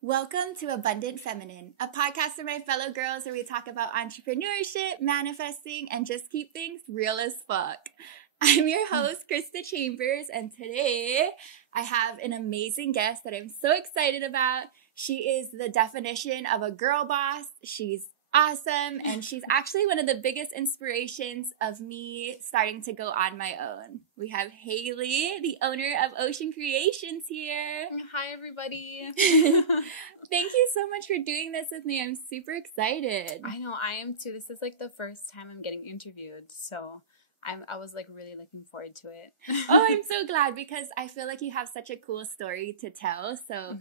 Welcome to Abundant Feminine, a podcast for my fellow girls where we talk about entrepreneurship, manifesting, and just keep things real as fuck. I'm your host, Krista Chambers, and today I have an amazing guest that I'm so excited about. She is the definition of a girl boss. She's awesome, and she's actually one of the biggest inspirations of me starting to go on my own. We have Haley, the owner of Ocean Creations, here. Hi, everybody. Thank you so much for doing this with me. I'm super excited. I know, I am too. This is like the first time I'm getting interviewed, so I was like really looking forward to it. Oh, I'm so glad because I feel like you have such a cool story to tell. So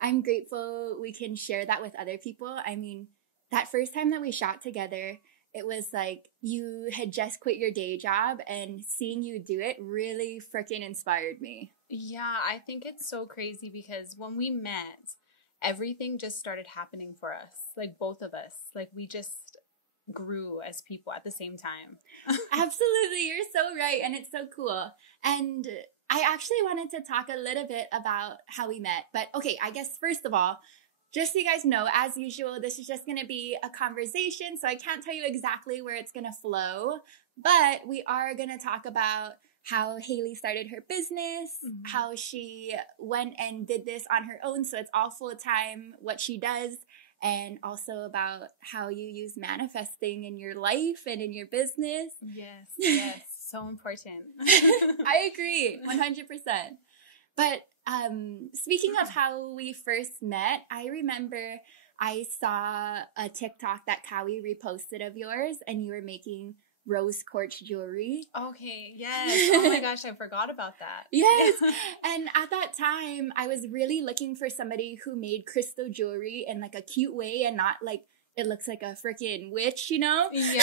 I'm grateful we can share that with other people. I mean, that first time that we shot together, it was like you had just quit your day job, and seeing you do it really freaking inspired me. Yeah, I think it's so crazy because when we met, everything just started happening for us, like both of us. Like we just grew as people at the same time. Absolutely, you're so right, and it's so cool. And I actually wanted to talk a little bit about how we met. But okay, I guess first of all, just so you guys know, as usual, this is just going to be a conversation, so I can't tell you exactly where it's going to flow, but we are going to talk about how Haley started her business, how she went and did this on her own, so it's all full-time, what she does, and also about how you use manifesting in your life and in your business. Yes, so important. I agree, 100%. But speaking of how we first met, I remember I saw a TikTok that Kawi reposted of yours, and you were making rose quartz jewelry. Okay, yes. Oh my gosh, I forgot about that. Yes. And at that time, I was really looking for somebody who made crystal jewelry in like a cute way and not like it looks like a freaking witch, you know? Yeah,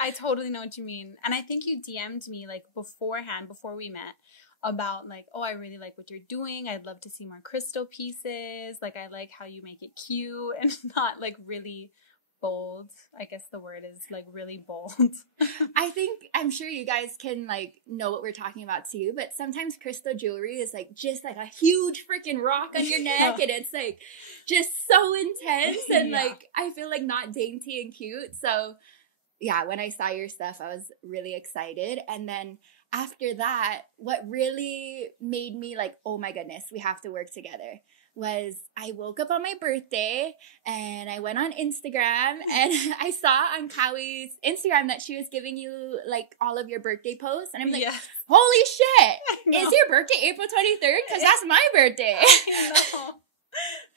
I totally know what you mean. And I think you DM'd me like beforehand, before we met, about like, oh, I really like what you're doing. I'd love to see more crystal pieces. Like, I like how you make it cute and not like really bold. I guess the word is like really bold. I'm sure you guys can like know what we're talking about too, but sometimes crystal jewelry is like just like a huge freaking rock on your neck and it's like just so intense and like I feel like not dainty and cute. So yeah, when I saw your stuff, I was really excited. And then after that, what really made me like, oh my goodness, we have to work together, was I woke up on my birthday and I went on Instagram and I saw on Kawi's Instagram that she was giving you like all of your birthday posts. And I'm like, holy shit, is your birthday April 23rd? Because that's my birthday. I know.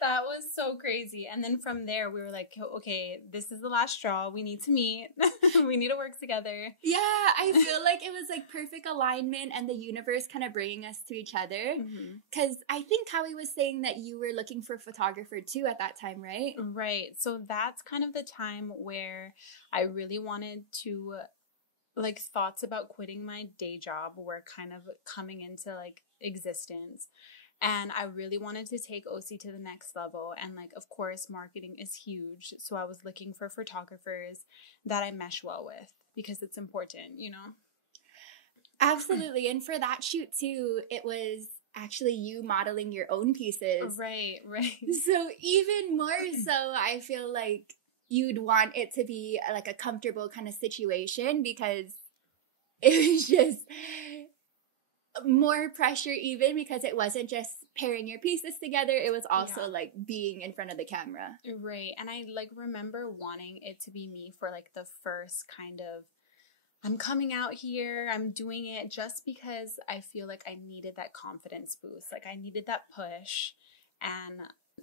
That was so crazy. And then from there, we were like, okay, this is the last straw. We need to meet. We need to work together. Yeah, I feel like it was like perfect alignment and the universe kind of bringing us to each other. Because I think Kawi was saying that you were looking for a photographer too at that time, right? Right. So that's kind of the time where I really wanted to, like, thoughts about quitting my day job were kind of coming into like existence. And I really wanted to take OC to the next level. And like, of course, marketing is huge. So I was looking for photographers that I mesh well with because it's important, you know? Absolutely. And for that shoot too, it was actually you modeling your own pieces. Right. So even more so, I feel like you'd want it to be like a comfortable kind of situation because it was just more pressure even because it wasn't just pairing your pieces together, it was also like being in front of the camera. Right. And I like remember wanting it to be me for like the first kind of, I'm coming out here, I'm doing it just because I feel like I needed that confidence boost. Like I needed that push, and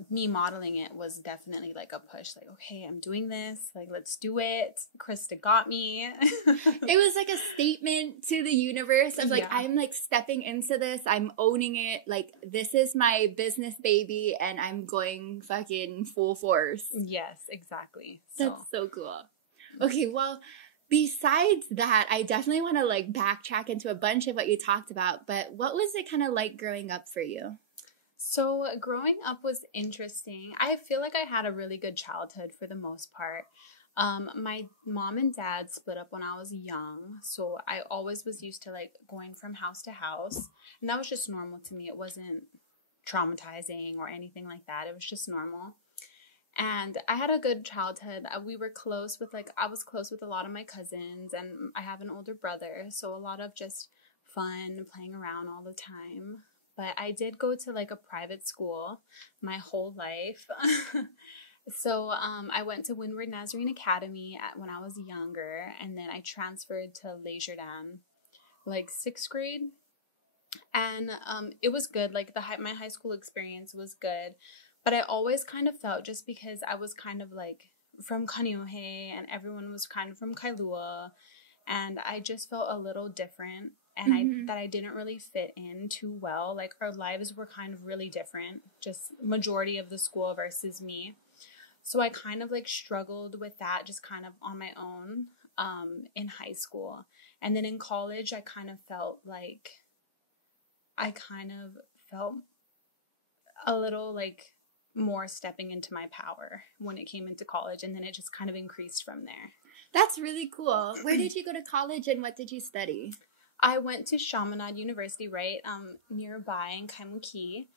me modeling it was definitely like a push. Like, okay, I'm doing this. Like, let's do it. Krista got me. It was like a statement to the universe of like, I'm like stepping into this. I'm owning it. Like, this is my business baby and I'm going fucking full force. Yes, exactly. That's so cool. Okay, well, besides that, I definitely want to like backtrack into a bunch of what you talked about, but what was it kind of like growing up for you? So growing up was interesting. I feel like I had a really good childhood for the most part. My mom and dad split up when I was young, so I always was used to like going from house to house, and that was just normal to me. It wasn't traumatizing or anything like that. It was just normal. And I had a good childhood. We were close with, like, I was close with a lot of my cousins, and I have an older brother, so a lot of just fun, playing around all the time. But I did go to, like, a private school my whole life. So I went to Windward Nazarene Academy when I was younger, and then I transferred to Leisure-Dan, like, 6th grade. And it was good. Like, my high school experience was good. But I always kind of felt, just because I was kind of, like, from Kaneohe, and everyone was kind of from Kailua, and I just felt a little different, and that I didn't really fit in too well. Like, our lives were kind of really different, just majority of the school versus me. So I kind of, like, struggled with that just kind of on my own in high school. And then in college, I kind of felt a little, like, more stepping into my power when it came into college, and then it just kind of increased from there. That's really cool. Where did you go to college, and what did you study? I went to Chaminade University, right nearby in Kaimuki,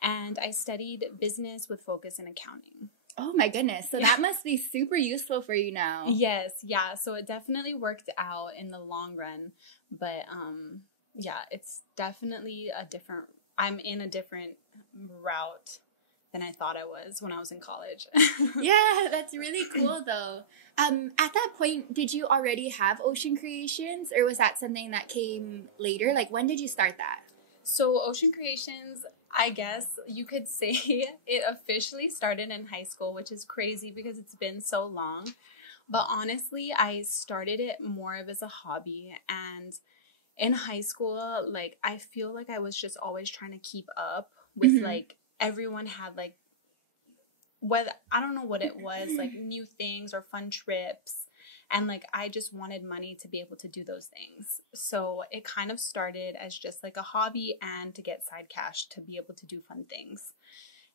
and I studied business with focus in accounting. Oh my goodness. So that must be super useful for you now. Yes, yeah. So it definitely worked out in the long run, but yeah, it's definitely I'm in a different route than I thought I was when I was in college. Yeah, that's really cool though. At that point, did you already have Ocean Creations, or was that something that came later? Like, when did you start that? So Ocean Creations, I guess you could say it officially started in high school, which is crazy because it's been so long. But honestly, I started it more of as a hobby, and in high school, like, I feel like I was just always trying to keep up with, like, everyone had, like, I don't know what it was, like, new things or fun trips, and, like, I just wanted money to be able to do those things. So it kind of started as just, like, a hobby and to get side cash to be able to do fun things.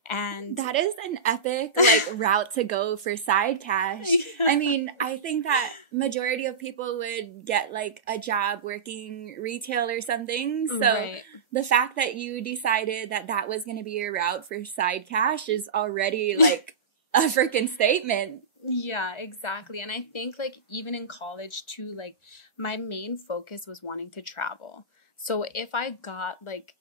And that is an epic, like, route to go for side cash. Yeah. I mean, I think that majority of people would get, like, a job working retail or something. So the fact that you decided that that was going to be your route for side cash is already, like, a freaking statement. Yeah, exactly. And I think, like, even in college too, like, my main focus was wanting to travel. So if I got, like,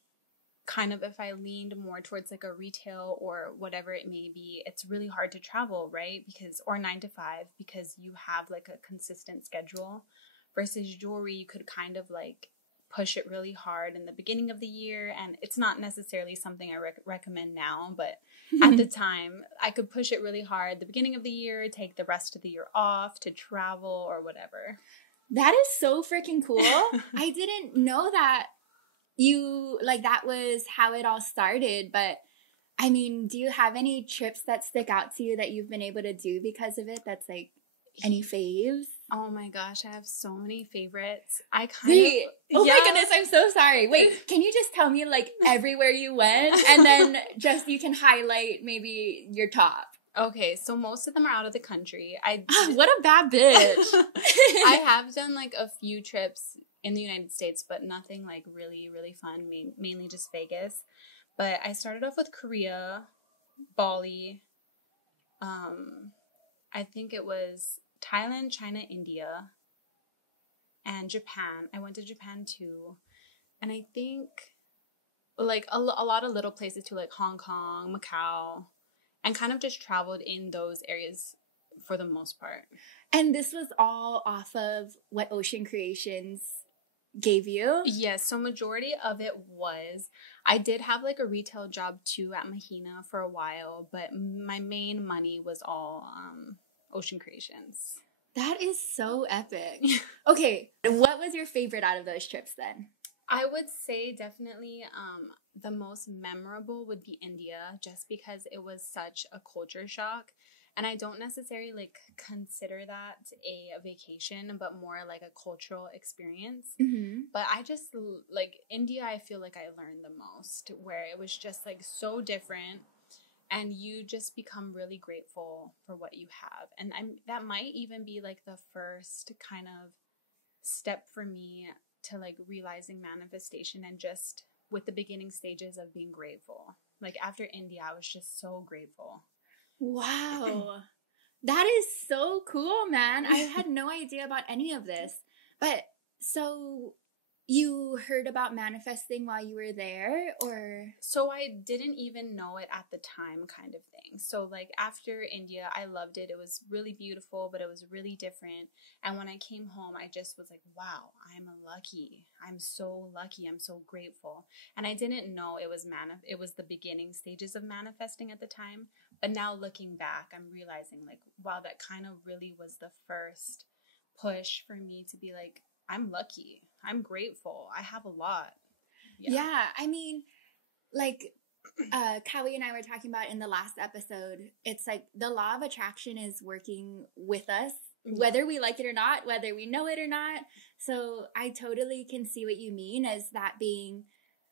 if I leaned more towards, like, a retail or whatever it may be, it's really hard to travel, right? Or 9 to 5, because you have, like, a consistent schedule, versus jewelry, you could kind of, like, push it really hard in the beginning of the year. And it's not necessarily something I recommend now, but at the time I could push it really hard the beginning of the year, take the rest of the year off to travel or whatever. That is so freaking cool. I didn't know that that was how it all started. But I mean, do you have any trips that stick out to you that you've been able to do because of it? That's, like, any faves? Oh my gosh, I have so many favorites. My goodness, I'm so sorry. Wait, can you just tell me, like, everywhere you went, and then just you can highlight maybe your top? Okay, so most of them are out of the country. What a bad bitch. I have done, like, a few trips in the United States, but nothing, like, really, really fun, mainly just Vegas. But I started off with Korea, Bali, I think it was Thailand, China, India, and Japan. I went to Japan too. And I think, like, a lot of little places too, like Hong Kong, Macau, and kind of just traveled in those areas for the most part. And this was all off of what Ocean Creations gave you? Yes, so majority of it was. I did have, like, a retail job too at Mahina for a while, but my main money was all Ocean Creations. That is so epic. Okay, what was your favorite out of those trips then? I would say definitely the most memorable would be India, just because it was such a culture shock. And I don't necessarily, like, consider that a vacation, but more like a cultural experience. But I just, like, India, I feel like I learned the most, where it was just, like, so different, and you just become really grateful for what you have. And that might even be, like, the first kind of step for me to, like, realizing manifestation, and just with the beginning stages of being grateful. Like after India, I was just so grateful. Wow. That is so cool, man. I had no idea about any of this. But so you heard about manifesting while you were there, or? So I didn't even know it at the time, kind of thing. So like after India, I loved it. It was really beautiful, but it was really different. And when I came home, I just was like, wow, I'm lucky. I'm so lucky. I'm so grateful. And I didn't know it was the beginning stages of manifesting at the time. But now looking back, I'm realizing like, wow, that kind of really was the first push for me to be like, I'm lucky. I'm grateful. I have a lot. Yeah, I mean, like Callie and I were talking about in the last episode, it's like the law of attraction is working with us, whether we like it or not, whether we know it or not. So I totally can see what you mean as that being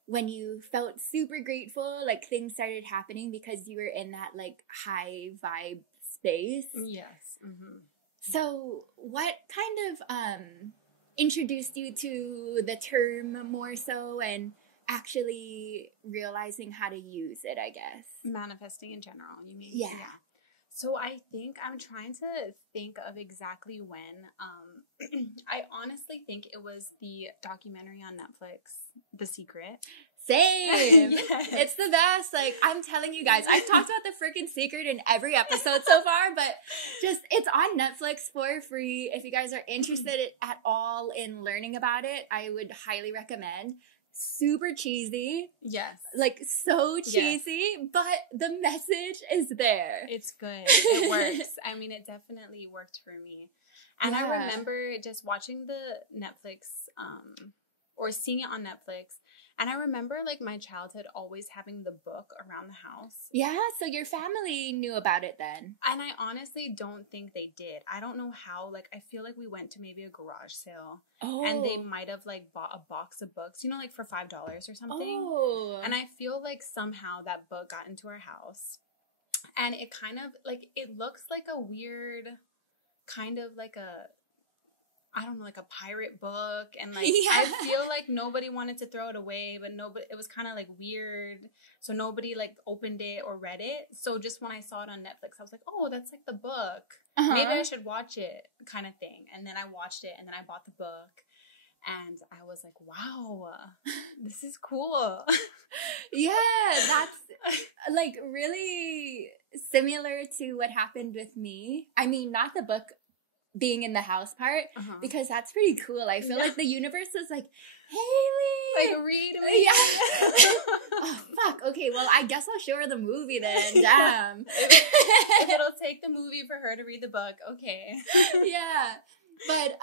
when you felt super grateful, like things started happening because you were in that like high vibe space. Yes. Mm-hmm. So what kind of introduced you to the term more so and actually realizing how to use it, I guess? Manifesting in general, you mean? Yeah. So I think I'm trying to think of exactly when. I honestly think it was the documentary on Netflix, The Secret. Same. Yes. It's the best. Like, I'm telling you guys, I've talked about The Freaking Secret in every episode so far, but just, it's on Netflix for free. If you guys are interested at all in learning about it, I would highly recommend. Super cheesy. Yes. Like, so cheesy, but the message is there. It's good. It works. I mean, it definitely worked for me. And I remember just watching the Netflix, or seeing it on Netflix. And I remember, like, my childhood always having the book around the house. Yeah, so your family knew about it then. And I honestly don't think they did. I don't know how. Like, I feel like we went to maybe a garage sale. Oh. And they might have, like, bought a box of books, you know, like, for $5 or something. Oh. And I feel like somehow that book got into our house. And it kind of, like, it looks like a weird, kind of like a, I don't know, like a pirate book. And like, I feel like nobody wanted to throw it away, but nobody, it was kind of like weird. So nobody like opened it or read it. So just when I saw it on Netflix, I was like, oh, that's like the book. Maybe I should watch it, kind of thing. And then I watched it and then I bought the book. And I was like, wow, this is cool. Yeah, that's like really similar to what happened with me. I mean, not the book being in the house part, because that's pretty cool. I feel like the universe was like, Haley! Like, read me. Yeah. Oh, fuck. Okay, well, I guess I'll show her the movie then. Damn. if it'll take the movie for her to read the book, okay. Yeah. But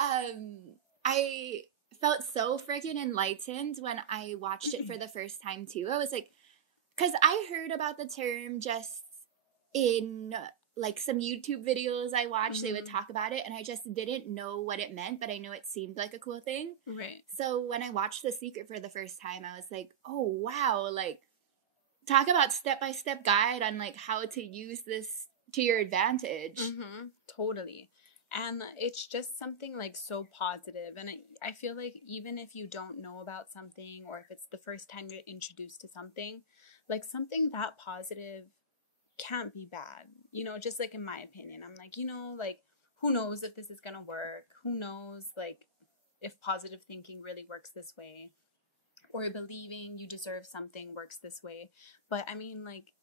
I felt so freaking enlightened when I watched it for the first time, too. I was like, because I heard about the term just in like some YouTube videos I watched, they would talk about it, and I just didn't know what it meant, but I know it seemed like a cool thing. Right. So when I watched The Secret for the first time, I was like, oh, wow, like, talk about step-by-step guide on, like, how to use this to your advantage. Totally. And it's just something, like, so positive. And I feel like even if you don't know about something, or if it's the first time you're introduced to something, like, something that positive can't be bad, you know, just like in my opinion. I'm like, you know, like, who knows if this is gonna work? Who knows, like, if positive thinking really works this way, or believing you deserve something works this way. But I mean, like,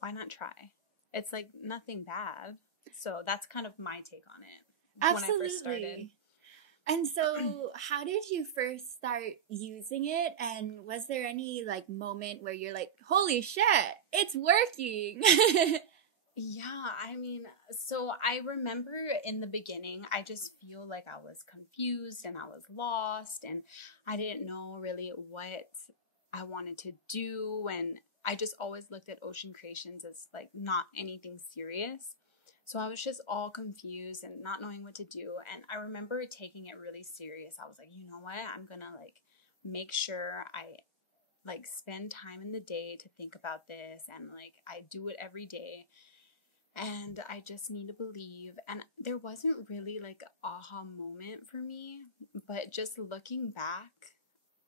why not try? It's like nothing bad. So that's kind of my take on it. Absolutely. When I first started. And so how did you first start using it? And was there any like moment where you're like, holy shit, it's working? Yeah, I mean, so I remember in the beginning, I just feel like I was confused and I was lost and I didn't know really what I wanted to do. And I just always looked at Ocean Creations as like not anything serious. So I was just all confused and not knowing what to do. And I remember taking it really serious. I was like, you know what? I'm going to like make sure I like spend time in the day to think about this. And like I do it every day. And I just need to believe. And there wasn't really like an aha moment for me. But just looking back,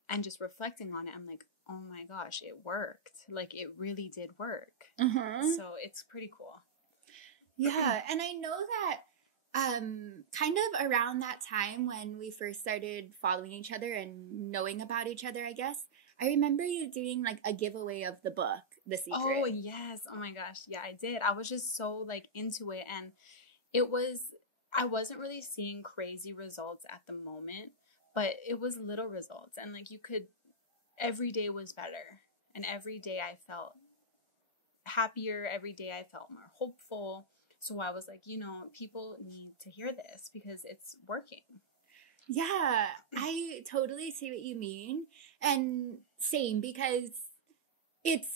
And just reflecting on it, I'm like, oh my gosh, it worked. Like, it really did work. So it's pretty cool. Yeah, and I know that kind of around that time when we first started following each other and knowing about each other, I guess, I remember you doing like a giveaway of the book, The Secret. Oh, yes. Oh my gosh. Yeah, I did. I was just so like into it, and I wasn't really seeing crazy results at the moment, but it was little results, and like every day was better, and every day I felt happier, every day I felt more hopeful. So I was like, people need to hear this because it's working. Yeah, I totally see what you mean. And same, because it's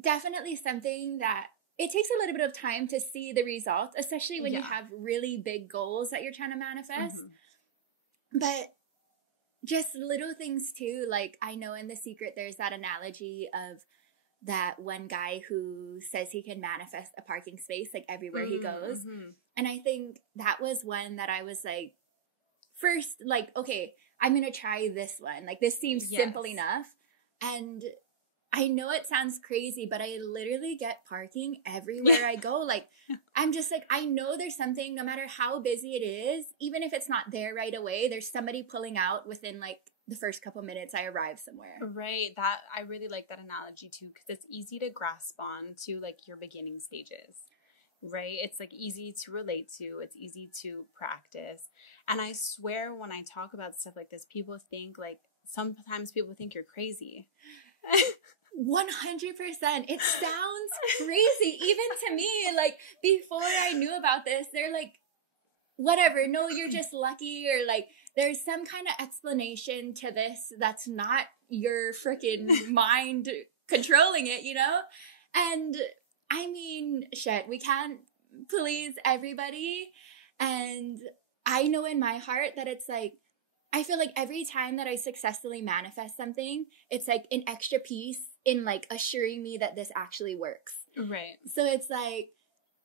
definitely something that it takes a little bit of time to see the results, especially when you have really big goals that you're trying to manifest. But just little things too. Like, I know in The Secret, there's that analogy of that one guy who says he can manifest a parking space like everywhere he goes. And I think that was one that I was like, first, like, okay, I'm going to try this one. Like, this seems simple enough. And I know it sounds crazy, but I literally get parking everywhere I go. Like, I'm just like, I know there's something, no matter how busy it is, even if it's not there right away, there's somebody pulling out within like the first couple minutes I arrive somewhere. Right. That I really like that analogy too, because it's easy to grasp on to like your beginning stages. Right? It's like easy to relate to. It's easy to practice. And I swear when I talk about stuff like this, sometimes people think you're crazy. 100%. It sounds crazy. Even to me, like, before I knew about this, they're like, whatever, no, you're just lucky, or like, there's some kind of explanation to this that's not your freaking mind controlling it, And I mean, shit, we can't please everybody. And I know in my heart that it's like, I feel like every time that I successfully manifest something, it's like an extra piece in like assuring me that this actually works. Right. So it's like,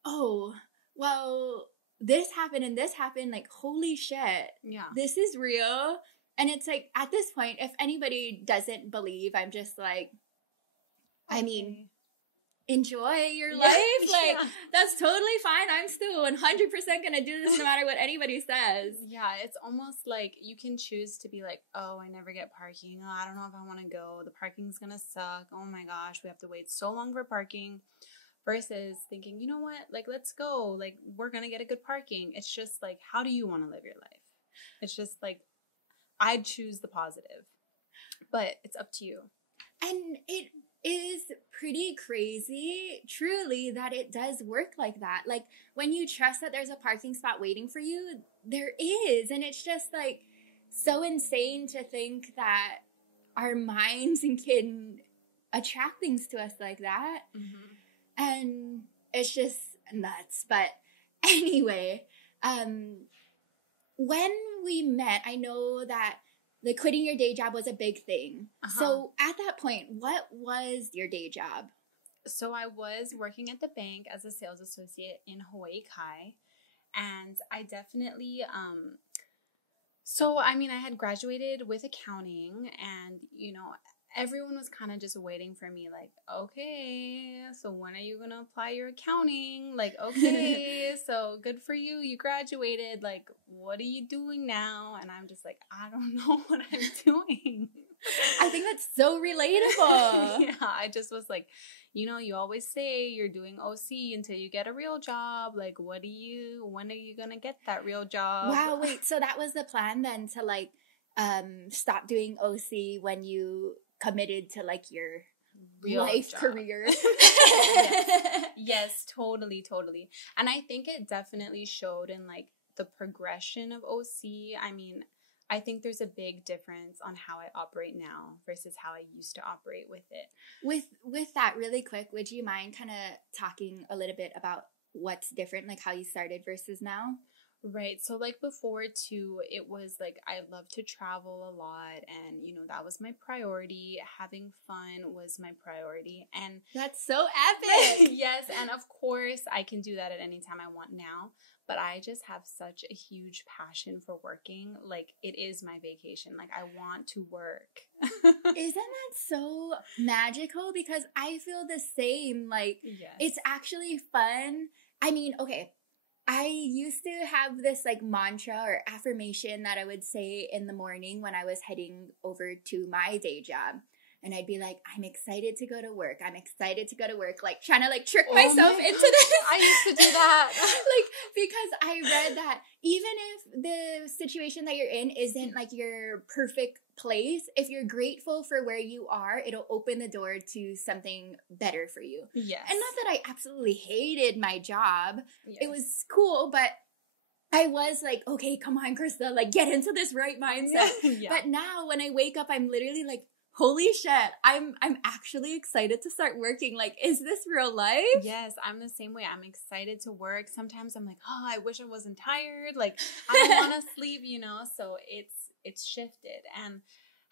oh, well, this happened and this happened. Like, holy shit. Yeah. This is real. And it's like, at this point, if anybody doesn't believe, I'm just like, I mean, enjoy your life. Like, that's totally fine. I'm still 100% going to do this no matter what anybody says. Yeah, it's almost like you can choose to be like, oh, I never get parking. Oh, I don't know if I want to go. The parking's going to suck. Oh my gosh, we have to wait so long for parking. Versus thinking, you know what? Like, let's go. Like, we're going to get a good parking. It's just like, how do you want to live your life? It's just like, I'd choose the positive. But it's up to you. And it is pretty crazy, truly, that it does work like that. Like, when you trust that there's a parking spot waiting for you, there is. And it's just like so insane to think that our minds can attract things to us like that. And it's just nuts. But anyway, when we met, I know that the quitting your day job was a big thing. So at that point, what was your day job? So I was working at the bank as a sales associate in Hawaii Kai. And I definitely, I had graduated with accounting, and, everyone was kind of just waiting for me, like, okay, so when are you going to apply your accounting? Like, okay, so good for you. You graduated. Like, what are you doing now? And I'm just like, I don't know what I'm doing. I think that's so relatable. Yeah, I just was like, you always say you're doing OC until you get a real job. Like, when are you going to get that real job? Wow, wait, so that was the plan then, to like stop doing OC when you committed to like your real life career. Yes, totally. And I think it definitely showed in like the progression of OC. I mean, I think there's a big difference on how I operate now versus how I used to operate with it. With that, really quick, would you mind kind of talking a little bit about what's different, like how you started versus now? Right. So like before too, it was like I love to travel a lot and that was my priority. Having fun was my priority. And that's so epic. yes, and of course I can do that at any time I want now, but I just have such a huge passion for working. Like it is my vacation. Like I want to work. Isn't that so magical? Because I feel the same. Like Yes. it's actually fun. I mean, okay, I used to have this like mantra or affirmation that I would say in the morning when I was heading over to my day job. And I'd be like, I'm excited to go to work. I'm excited to go to work. Like trying to like trick myself into this. I used to do that. Like, because I read that even if the situation that you're in isn't like your perfect place, if you're grateful for where you are, it'll open the door to something better for you. Yes. And not that I absolutely hated my job. Yes. It was cool, but I was like, okay, come on, Krista, like get into this right mindset. Yeah. But now when I wake up, I'm literally like, holy shit, I'm actually excited to start working. Like, is this real life? Yes, I'm the same way. I'm excited to work. Sometimes I'm like, oh, I wish I wasn't tired. Like, I don't want to sleep, So it's shifted. And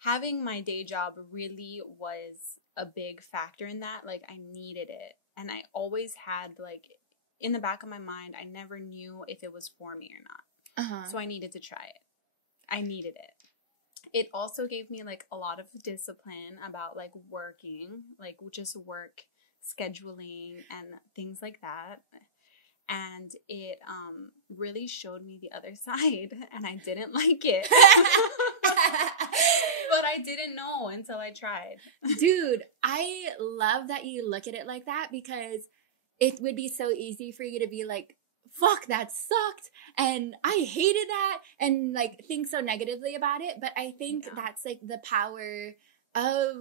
having my day job really was a big factor in that. Like, I needed it. And I always had, like, in the back of my mind, I never knew if it was for me or not. Uh-huh. So I needed to try it. I needed it. It also gave me like a lot of discipline about like working, like just work scheduling and things like that. And it really showed me the other side, and I didn't like it. But I didn't know until I tried. Dude, I love that you look at it like that, because it would be so easy for you to be like, fuck, that sucked, and I hated that, and like think so negatively about it. But I think that's like the power of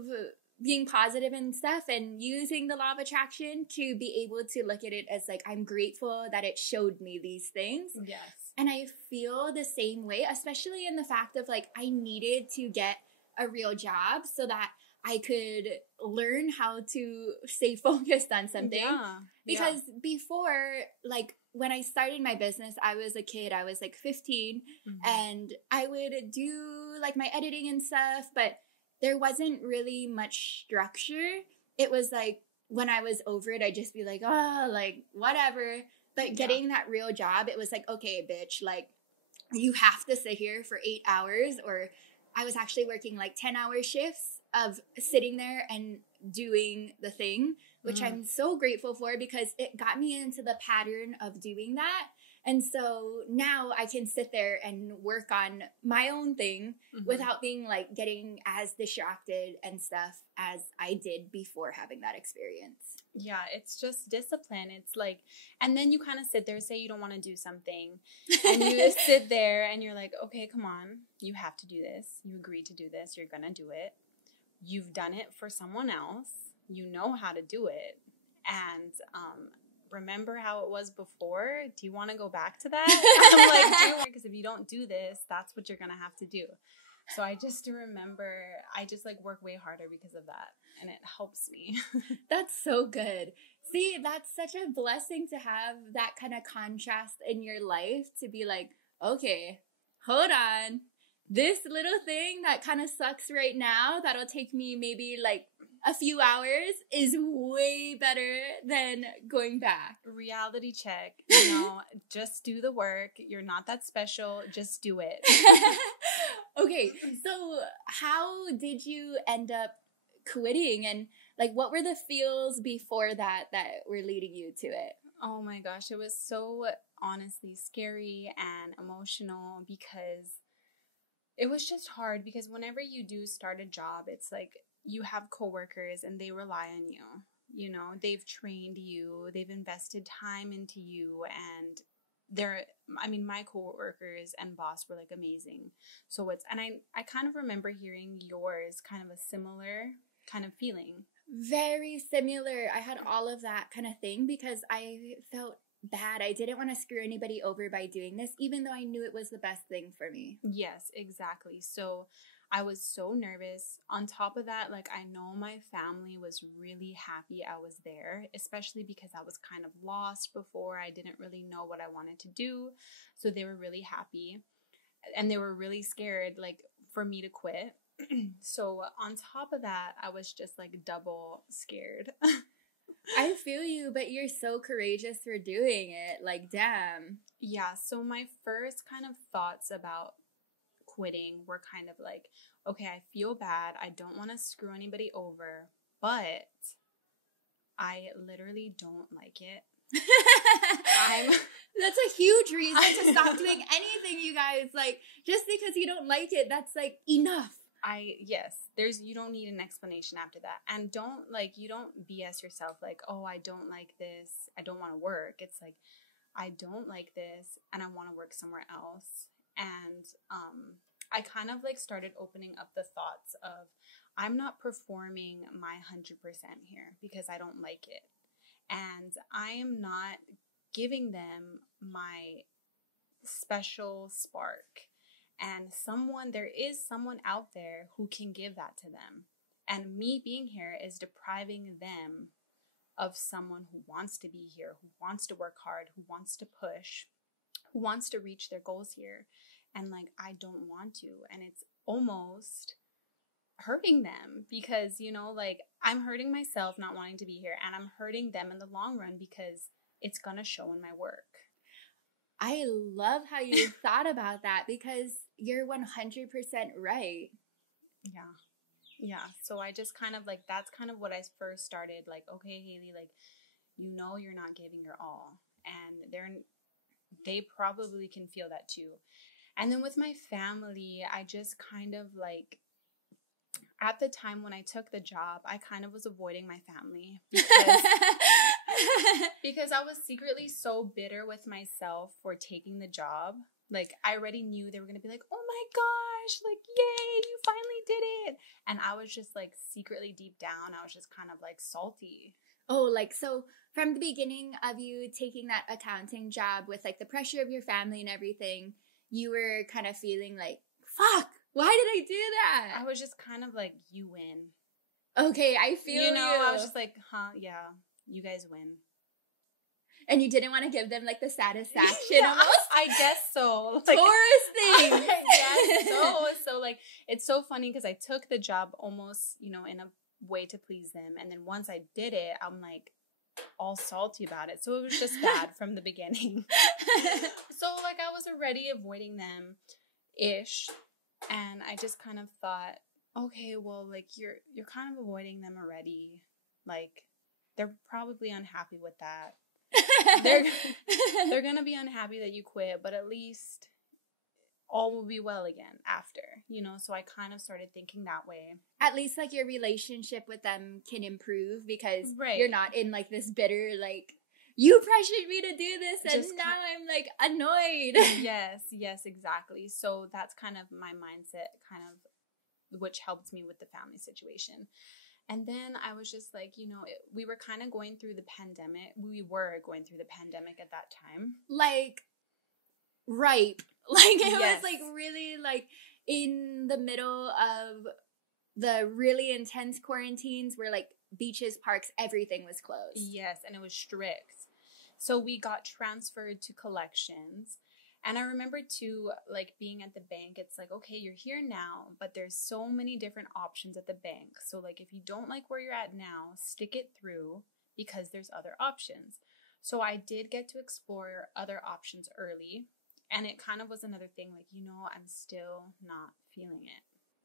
being positive and stuff, and using the law of attraction to be able to look at it as like, I'm grateful that it showed me these things. Yes. And I feel the same way, especially in the fact of like, I needed to get a real job so that I could learn how to stay focused on something. Yeah. Because before, like when I started my business, I was a kid. I was like 15, and I would do like my editing and stuff, but there wasn't really much structure. It was like when I was over it, I'd just be like, oh, like whatever. But getting that real job, it was like, okay, bitch, like you have to sit here for 8 hours. Or I was actually working like 10-hour shifts of sitting there and doing the thing, which I'm so grateful for, because it got me into the pattern of doing that. And so now I can sit there and work on my own thing without being like getting as distracted and stuff as I did before having that experience. Yeah, it's just discipline. It's like, and then you kind of sit there, say you don't want to do something, and you just sit there and you're like, okay, come on, you have to do this. You agreed to do this. You're going to do it. You've done it for someone else. You know how to do it. And remember how it was before? Do you want to go back to that? I'm like, because if you don't do this, that's what you're going to have to do. So I just remember, I just like work way harder because of that. And it helps me. That's so good. See, that's such a blessing to have that kind of contrast in your life, to be like, okay, hold on. This little thing that kind of sucks right now, that'll take me maybe like a few hours, is way better than going back. Reality check, just do the work. You're not that special. Just do it. Okay, so how did you end up quitting, and like what were the feels before that were leading you to it? Oh my gosh, it was so honestly scary and emotional, because it was just hard, because whenever you do start a job, it's like you have coworkers and they rely on you. They've trained you, they've invested time into you, and my coworkers and boss were like amazing. So I kind of remember hearing yours, kind of a similar kind of feeling. Very similar. I had all of that kind of thing, because I felt bad. I didn't want to screw anybody over by doing this, even though I knew it was the best thing for me. Yes, exactly. So I was so nervous. On top of that, like, I know my family was really happy I was there, especially because I was kind of lost before. I didn't really know what I wanted to do. So they were really happy. And they were really scared, like, for me to quit. So on top of that, I was just, like, double scared. I feel you, but you're so courageous for doing it. Like, damn. Yeah, so my first kind of thoughts about quitting were kind of like, okay, I feel bad. I don't want to screw anybody over, but I literally don't like it. That's a huge reason to stop doing anything, you guys. Like, just because you don't like it, that's like enough. You don't need an explanation after that. And you don't BS yourself like, oh, I don't like this, I don't want to work. It's like, I don't like this and I want to work somewhere else. And I kind of like started opening up the thoughts of, I'm not performing my 100% here because I don't like it. And I am not giving them my special spark. And there is someone out there who can give that to them. And me being here is depriving them of someone who wants to be here, who wants to work hard, who wants to push, who wants to reach their goals here. And like, I don't want to. And it's almost hurting them because, like, I'm hurting myself not wanting to be here, and I'm hurting them in the long run because it's going to show in my work. I love how you thought about that because you're 100% right. Yeah. So I just kind of like, that's kind of what I first started. Like, okay, Haley, like, you're not giving your all. And they probably can feel that too. And then with my family, I just kind of like, at the time when I took the job, I kind of was avoiding my family because I was secretly so bitter with myself for taking the job. Like, I already knew they were going to be like, oh my gosh, like, yay, you finally did it. And I was just like secretly deep down, I was just kind of like salty. Oh, like, so from the beginning of you taking that accounting job with like the pressure of your family and everything, you were kind of feeling like, fuck, why did I do that? I was just kind of like, you win. Okay, I feel you. I was just like, yeah, you guys win. And you didn't want to give them like the satisfaction almost? I guess so. Like, Taurus thing. I guess so. So like, it's so funny because I took the job almost, in a way to please them. And then once I did it, I'm like all salty about it. So it was just bad from the beginning. So like, I was already avoiding them ish. And I just kind of thought, okay, well, like, you're kind of avoiding them already. Like, they're probably unhappy with that. They're gonna be unhappy that you quit, but at least all will be well again after, so I kind of started thinking that way. At least like your relationship with them can improve because right. You're not in like this bitter, like, you pressured me to do this and now I'm like annoyed. Yes, exactly. So that's kind of my mindset, kind of, which helped me with the family situation. And then I was just like, we were kind of going through the pandemic. We were going through the pandemic at that time. Like, ripe. Like, it was like really like in the middle of the really intense quarantines where like beaches, parks, everything was closed. Yes, and it was strict. So we got transferred to collections. And I remember too, like, being at the bank, it's like, okay, you're here now, but there's so many different options at the bank. So like, if you don't like where you're at now, stick it through because there's other options. So I did get to explore other options early. And it kind of was another thing, like, I'm still not feeling it.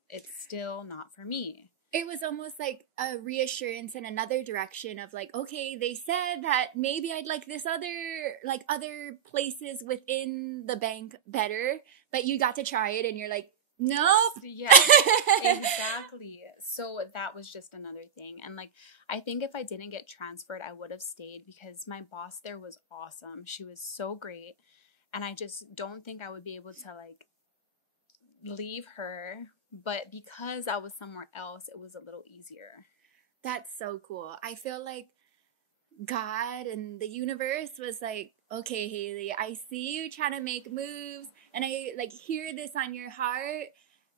It's still not for me. It was almost like a reassurance in another direction of like, okay, they said that maybe I'd like this other places within the bank better, but you got to try it and you're like, nope. Yeah, exactly. So that was just another thing. And like, I think if I didn't get transferred, I would have stayed because my boss there was awesome. She was so great. And I just don't think I would be able to like leave her. But because I was somewhere else, it was a little easier. That's so cool. I feel like God and the universe was like, okay, Haley, I see you trying to make moves and I like hear this on your heart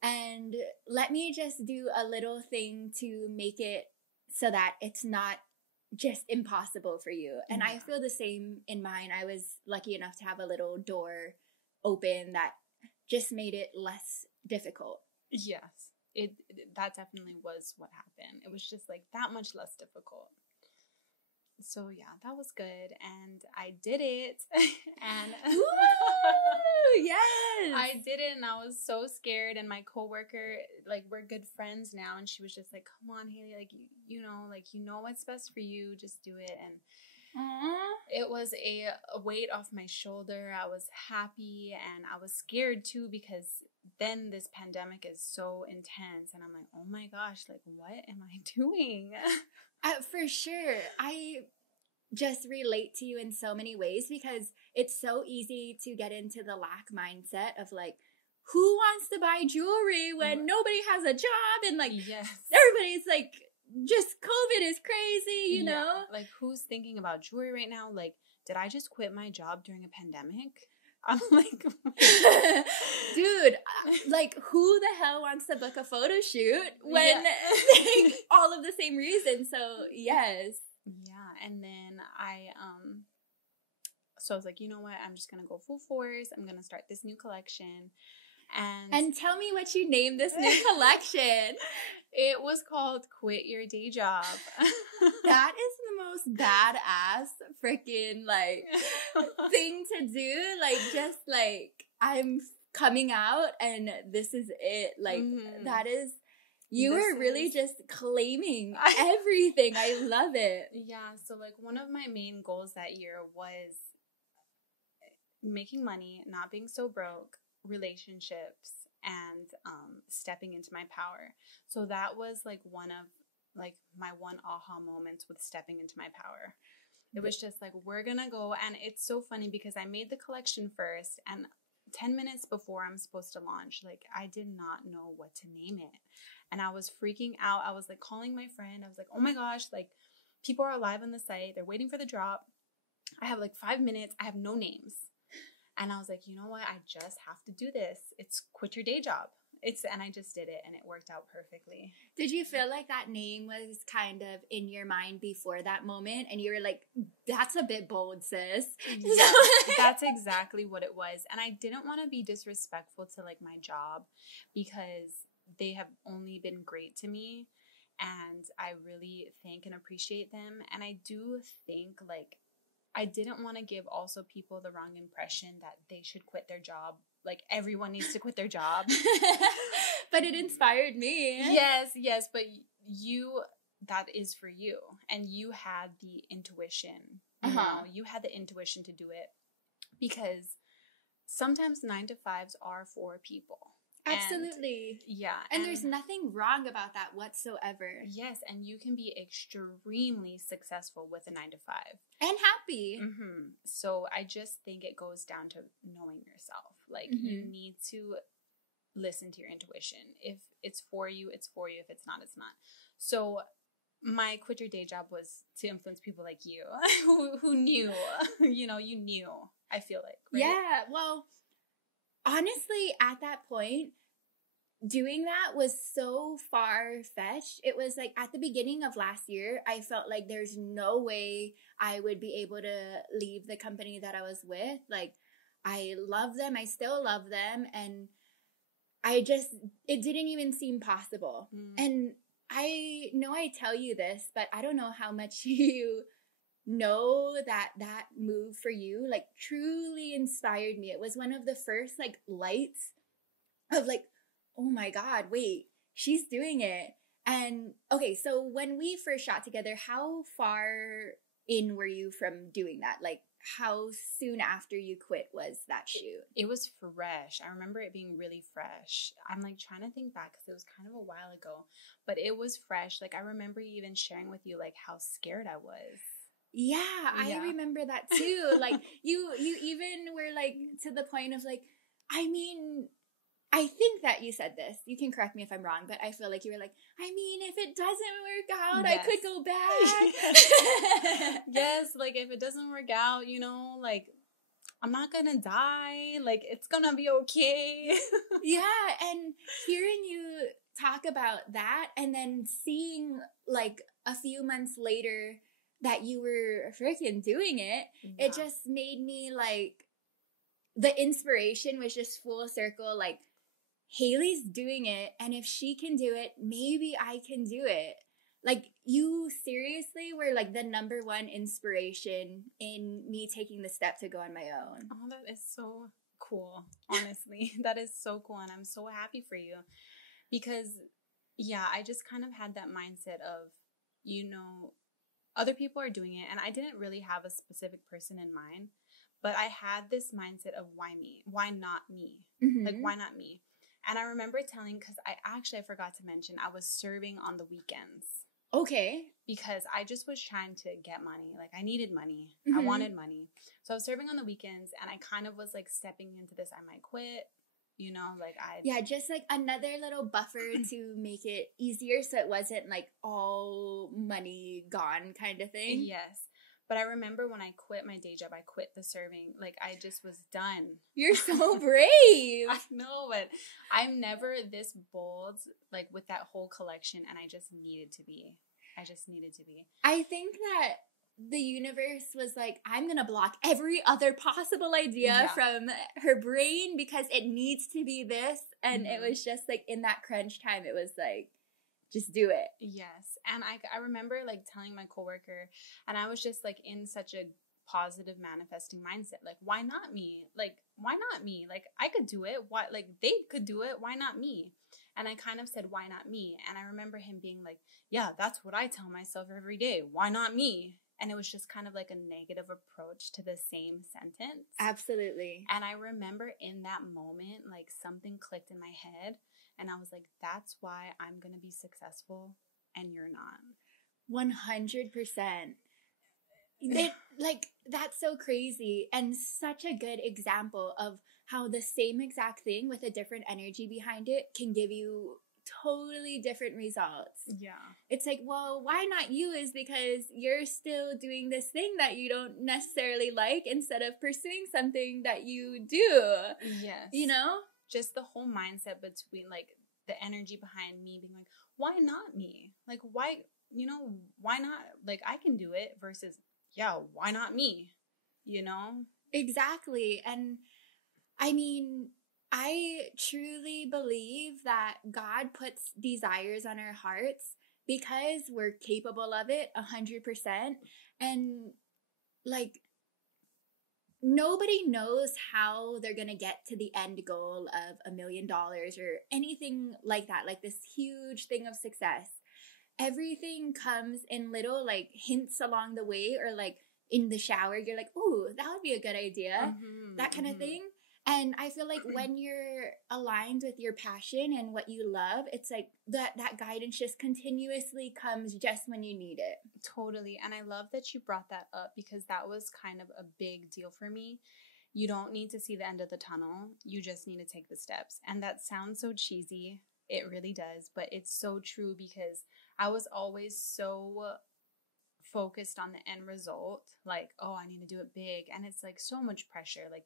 And let me just do a little thing to make it so that it's not just impossible for you. And I feel the same in mine. I was lucky enough to have a little door open that just made it less difficult. Yes, that definitely was what happened. It was just like that much less difficult. So yeah, that was good, and I did it. And woo! Yes, I did it, and I was so scared. And my coworker, like, we're good friends now, and she was just like, "Come on, Haley, like you know what's best for you. Just do it." And it was a weight off my shoulder. I was happy, and I was scared too, because then this pandemic is so intense, and I'm like, oh my gosh, like, what am I doing? For sure. I just relate to you in so many ways, because it's so easy to get into the lack mindset of like, who wants to buy jewelry when nobody has a job, and like, yes, everybody's like, just COVID is crazy, you know? Like, who's thinking about jewelry right now? Like, did I just quit my job during a pandemic? I'm like, dude, like, who the hell wants to book a photo shoot when like, all of the same reasons? So yes. Yeah. And then so I was like, you know what? I'm just going to go full force. I'm going to start this new collection. And tell me what you named this new collection. It was called Quit Your Day Job. That is the most badass freaking like thing to do. Like, just like, I'm coming out and this is it. Like, that is, you were really just claiming everything. I love it. Yeah. So like, one of my main goals that year was making money, not being so broke, relationships, and stepping into my power. So that was like one of like my one aha moments with stepping into my power. It was just like, we're gonna go. And it's so funny because I made the collection first, and 10 minutes before I'm supposed to launch, like, I did not know what to name it, and I was freaking out. I was like calling my friend. I was like, oh my gosh, like, people are live on the site, they're waiting for the drop. I have like 5 minutes, I have no names. And I was like, you know what? I just have to do this. It's Quit Your Day Job. And I just did it, and it worked out perfectly. Did you feel like that name was kind of in your mind before that moment, and you were like, that's a bit bold, sis? Yeah, that's exactly what it was. And I didn't want to be disrespectful to like my job, because they have only been great to me, and I really thank and appreciate them. And I do think like, I didn't want to give also people the wrong impression that they should quit their job. Like, everyone needs to quit their job. But it inspired me. Yes, but that is for you. And you had the intuition. You know, you had the intuition to do it. Because sometimes 9-to-5s are for people. Absolutely. And there's nothing wrong about that whatsoever. Yes, and you can be extremely successful with a 9-to-5. And happy. So I just think it goes down to knowing yourself. Like, you need to listen to your intuition. If it's for you, it's for you. If it's not, it's not. So my Quit Your Day Job was to influence people like you who knew, you knew, I feel like. Right? Yeah, well, honestly, at that point, doing that was so far-fetched. It was like at the beginning of last year, I felt like there's no way I would be able to leave the company that I was with. Like, I love them. I still love them. And it didn't even seem possible. And I know I tell you this, but I don't know how much you know that move for you, like, truly inspired me. It was one of the first, like, lights of, like, oh my God, wait, she's doing it. And, okay, so when we first shot together, how far in were you from doing that? Like, how soon after you quit was that shoot? It was fresh. I remember it being really fresh. I'm, like, trying to think back because it was kind of a while ago. But it was fresh. Like, I remember even sharing with you, like, how scared I was. Yeah, I remember that too. Like, you even were like to the point of like, I mean, I think that you said this. You can correct me if I'm wrong, but I feel like you were like, I mean, if it doesn't work out, I could go back. Yes, like if it doesn't work out, like I'm not gonna die. Like, it's gonna be okay. Yeah, and hearing you talk about that and then seeing like a few months later that you were freaking doing it, Yeah. it just made me like, the inspiration was just full circle. Like, Haley's doing it, and if she can do it, maybe I can do it. Like, you seriously were like the number one inspiration in me taking the step to go on my own. Oh, that is so cool. Honestly, that is so cool. And I'm so happy for you because, yeah, I just kind of had that mindset of, you know, other people are doing it. And I didn't really have a specific person in mind, but I had this mindset of why me? Why not me? Like, why not me? And I remember telling, because I forgot to mention, I was serving on the weekends. Okay. Because I just was trying to get money. Like, I needed money. I wanted money. So I was serving on the weekends, and I kind of was like stepping into this, I might quit, you know, like Yeah, just like another little buffer to make it easier so it wasn't like all money gone kind of thing. Yes. But I remember when I quit my day job, I quit the serving. Like, I just was done. You're so brave. I know, but I'm never this bold, like, with that whole collection, and I just needed to be. I think that the universe was like, I'm going to block every other possible idea from her brain because it needs to be this. And it was just like in that crunch time, it was like, just do it. Yes. And I remember like telling my coworker, and I was just like in such a positive manifesting mindset. Like, why not me? Like, why not me? Like, I could do it. Why? Like, they could do it. Why not me? And I kind of said, why not me? And I remember him being like, yeah, that's what I tell myself every day. Why not me? And it was just kind of like a negative approach to the same sentence. Absolutely. And I remember in that moment, like, something clicked in my head. And I was like, that's why I'm going to be successful and you're not. 100%. Like, that's so crazy and such a good example of how the same exact thing with a different energy behind it can give you totally different results. Yeah. It's like, well, why not you is because you're still doing this thing that you don't necessarily like instead of pursuing something that you do. Yes. You know? Just the whole mindset between, like, the energy behind me being like, why not me? Like, why, you know, why not? Like, I can do it versus, yeah, why not me? You know? Exactly. And I mean, I truly believe that God puts desires on our hearts because we're capable of it 100%. And like, nobody knows how they're going to get to the end goal of $1 million or anything like that, like this huge thing of success. Everything comes in little like hints along the way, or like in the shower, you're like, ooh, that would be a good idea, that kind of thing. And I feel like when you're aligned with your passion and what you love, it's like that guidance just continuously comes just when you need it. Totally. And I love that you brought that up because that was kind of a big deal for me. You don't need to see the end of the tunnel. You just need to take the steps. And that sounds so cheesy. It really does. But it's so true because I was always so focused on the end result. Like, oh, I need to do it big. And it's like so much pressure. Like,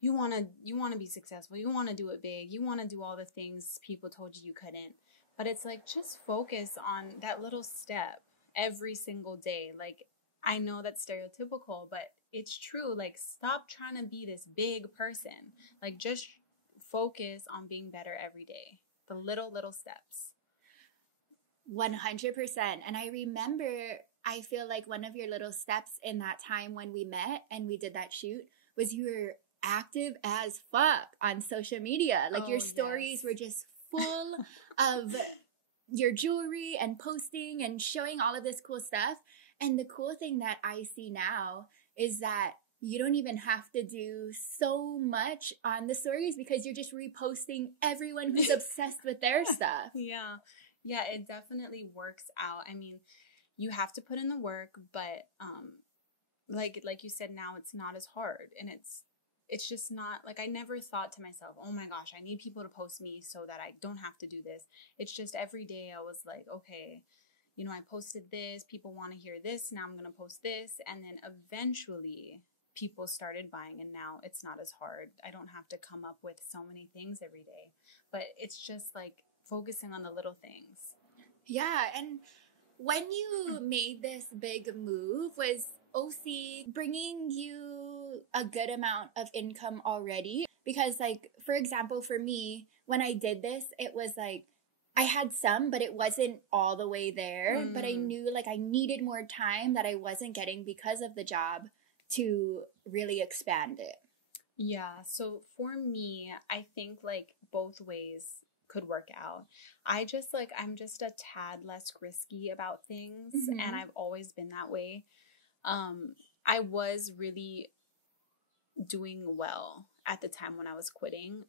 you want to be successful. You want to do it big. You want to do all the things people told you couldn't. But it's like, just focus on that little step every single day. Like, I know that's stereotypical, but it's true. Like, stop trying to be this big person. Like, just focus on being better every day. The little steps. 100%. And I remember, I feel like one of your little steps in that time when we met and we did that shoot was you were active as fuck on social media. Like, your stories were just full of your jewelry and posting and showing all of this cool stuff. And the cool thing that I see now is that you don't even have to do so much on the stories because you're just reposting everyone who's obsessed with their stuff. Yeah, it definitely works out. I mean, you have to put in the work, but like you said, now it's not as hard, and it's just not, like, I never thought to myself, oh my gosh, I need people to post me so that I don't have to do this. It's just every day I was like, okay, you know, I posted this, people want to hear this, now I'm going to post this. And then eventually people started buying, and now it's not as hard. I don't have to come up with so many things every day, but it's just like focusing on the little things. Yeah, and when you made this big move, was OC bringing you a good amount of income already? Because, like, for example, for me, when I did this, it was like, I had some, but it wasn't all the way there. But I knew, like, I needed more time that I wasn't getting because of the job to really expand it. Yeah, so for me, I think, like, both ways could work out. I'm just a tad less risky about things, and I've always been that way. I was really doing well at the time when I was quitting.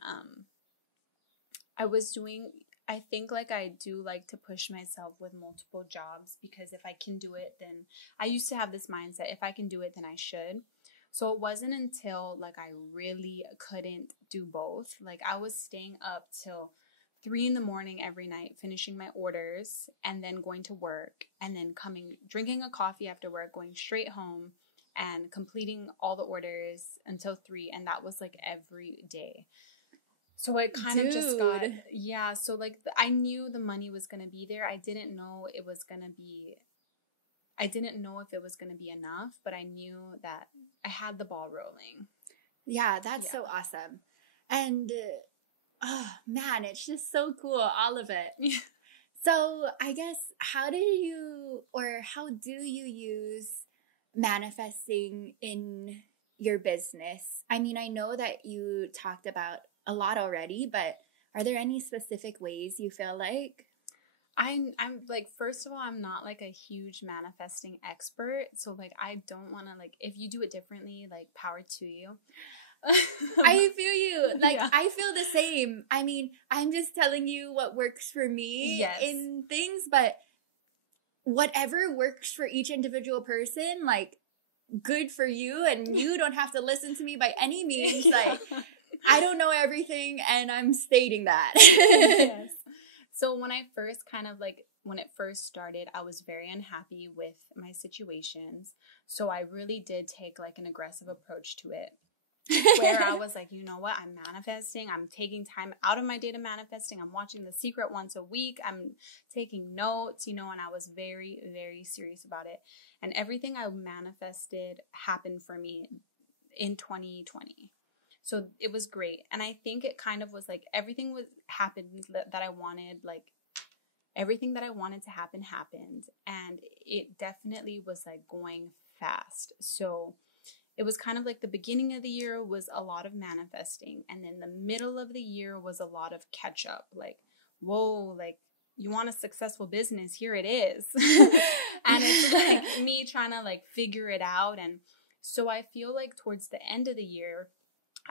I think, like, I do like to push myself with multiple jobs, because if I can do it, then I used to have this mindset, if I can do it, then I should. So it wasn't until, like, I really couldn't do both. Like, I was staying up till 3 a.m. every night, finishing my orders, and then going to work, and then drinking a coffee after work, going straight home, and completing all the orders until 3. And that was, like, every day. So it kind of just got, yeah. So, like, I knew the money was going to be there. I didn't know if it was going to be enough, but I knew that I had the ball rolling. Yeah, that's so awesome. And, oh, man, it's just so cool, all of it. Yeah. So I guess, how do you use manifesting in your business? I mean, I know that you talked about a lot already, but are there any specific ways you feel like? I'm like, first of all, I'm not like a huge manifesting expert. So, like, I don't want to, like, if you do it differently, like, power to you. I feel you. Like, yeah. I feel the same. I mean, I'm just telling you what works for me in things, but whatever works for each individual person, like, good for you, and you don't have to listen to me by any means. Like, I don't know everything, and I'm stating that. Yes. So when it first started, I was very unhappy with my situations. So I really did take, like, an aggressive approach to it, where I was like, you know what? I'm manifesting. I'm taking time out of my day to manifesting. I'm watching The Secret once a week. I'm taking notes, and I was very, very serious about it. And everything I manifested happened for me in 2020. So it was great. And I think it kind of was like everything happened that I wanted, like everything that I wanted to happen happened. And it definitely was like going fast. So it was kind of like the beginning of the year was a lot of manifesting. And then the middle of the year was a lot of catch up. Like, whoa, like, you want a successful business? Here it is. And it's like me trying to, like, figure it out. And so I feel like towards the end of the year,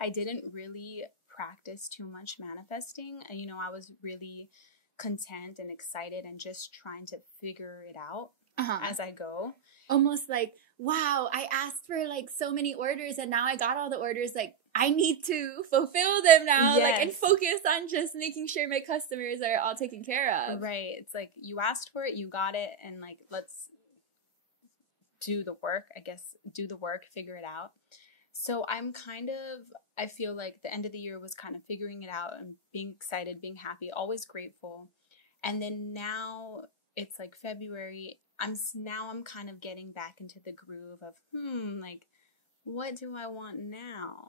I didn't really practice too much manifesting. I was really content and excited and just trying to figure it out as I go. Almost like, wow, I asked for, like, so many orders, and now I got all the orders. Like, I need to fulfill them now, like, and focus on just making sure my customers are all taken care of. Right. It's like, you asked for it, you got it, and, like, let's do the work, figure it out. So I feel like the end of the year was kind of figuring it out and being excited, being happy, always grateful. And then now it's like February. I'm kind of getting back into the groove of, like, what do I want now?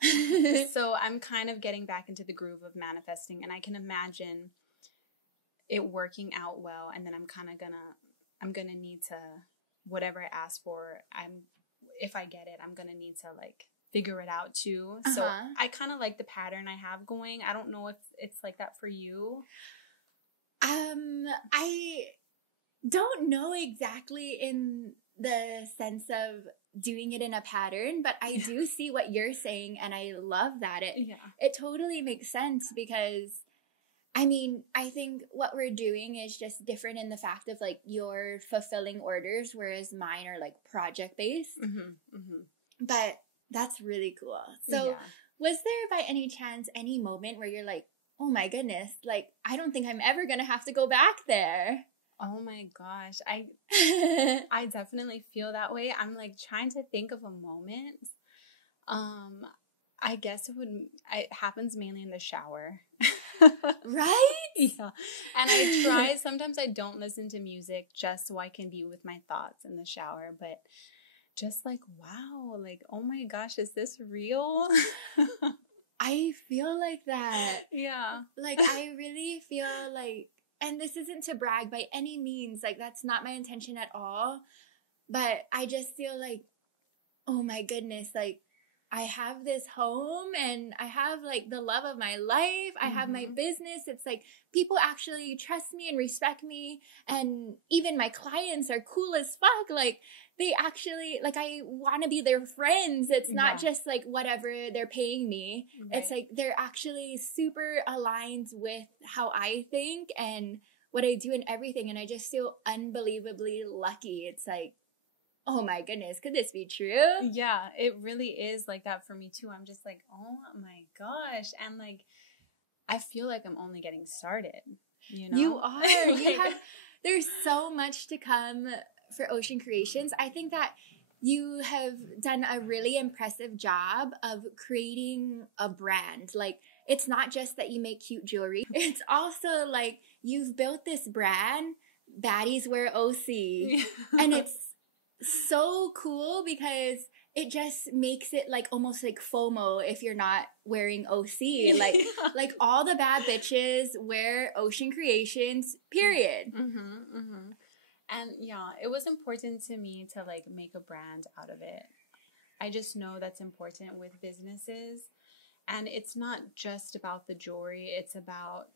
So I'm kind of getting back into the groove of manifesting, and I can imagine it working out well. And then I'm gonna need to, whatever I ask for, if I get it, I'm gonna need to, like, figure it out too. So I kind of like the pattern I have going. I don't know if it's like that for you. I don't know exactly in the sense of doing it in a pattern, but I do see what you're saying, and I love that. It totally makes sense, because I mean, I think what we're doing is just different in the fact of, like, you're fulfilling orders, whereas mine are, like, project based. But that's really cool. So was there by any chance any moment where you're like, oh my goodness, like, I don't think I'm ever gonna have to go back there? Oh my gosh. I definitely feel that way. I'm, like, trying to think of a moment. I guess it happens mainly in the shower. Right? Yeah. And sometimes I don't listen to music just so I can be with my thoughts in the shower, but just like, wow, like, oh my gosh, is this real? I feel like that. Yeah. Like, I really feel like, and this isn't to brag by any means, like, that's not my intention at all, but I just feel like, oh my goodness, like, I have this home and I have like the love of my life. I have my business. It's like people actually trust me and respect me. And even my clients are cool as fuck. Like they actually, like I want to be their friends. It's not just like whatever they're paying me. Right. It's like they're actually super aligned with how I think and what I do and everything. And I just feel unbelievably lucky. It's like, oh my goodness, could this be true? Yeah, it really is like that for me too. I'm just like, oh my gosh. And like, I feel like I'm only getting started, you know? You are. There's so much to come for Ocean Creations. I think that you have done a really impressive job of creating a brand. Like, it's not just that you make cute jewelry. It's also like you've built this brand, Baddies Wear OC. And it's so cool because it just makes it like almost like FOMO if you're not wearing OC. Like all the bad bitches wear Ocean Creations, period. And yeah, it was important to me to like make a brand out of it. I just know that's important with businesses. And it's not just about the jewelry. It's about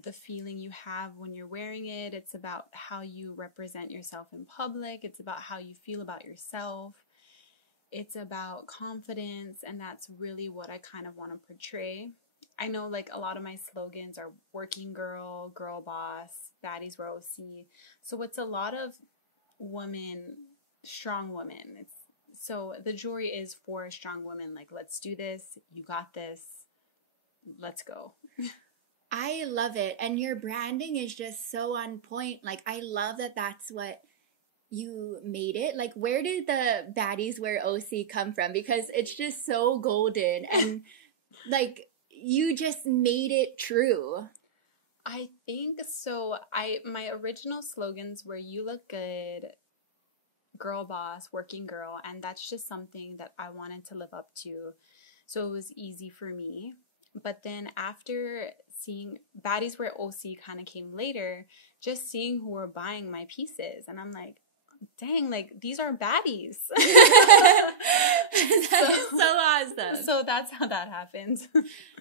the feeling you have when you're wearing it. It's about how you represent yourself in public. It's about how you feel about yourself. It's about confidence, and that's really what I kind of want to portray. I know like a lot of my slogans are working girl, girl boss, baddies wear OC. So it's a lot of women, strong women. So the jewelry is for strong women. Like, let's do this. You got this. Let's go. I love it. And your branding is just so on point. Like, I love that that's what you made it. Like, where did the Baddies Wear OC come from? Because it's just so golden. And, like, you just made it true. I think so. My original slogans were you look good, girl boss, working girl. And that's just something that I wanted to live up to. So it was easy for me. But then after seeing Baddies Wear OC kind of came later, just seeing who were buying my pieces. And I'm like, dang, like these are baddies. That is so awesome. So that's how that happened.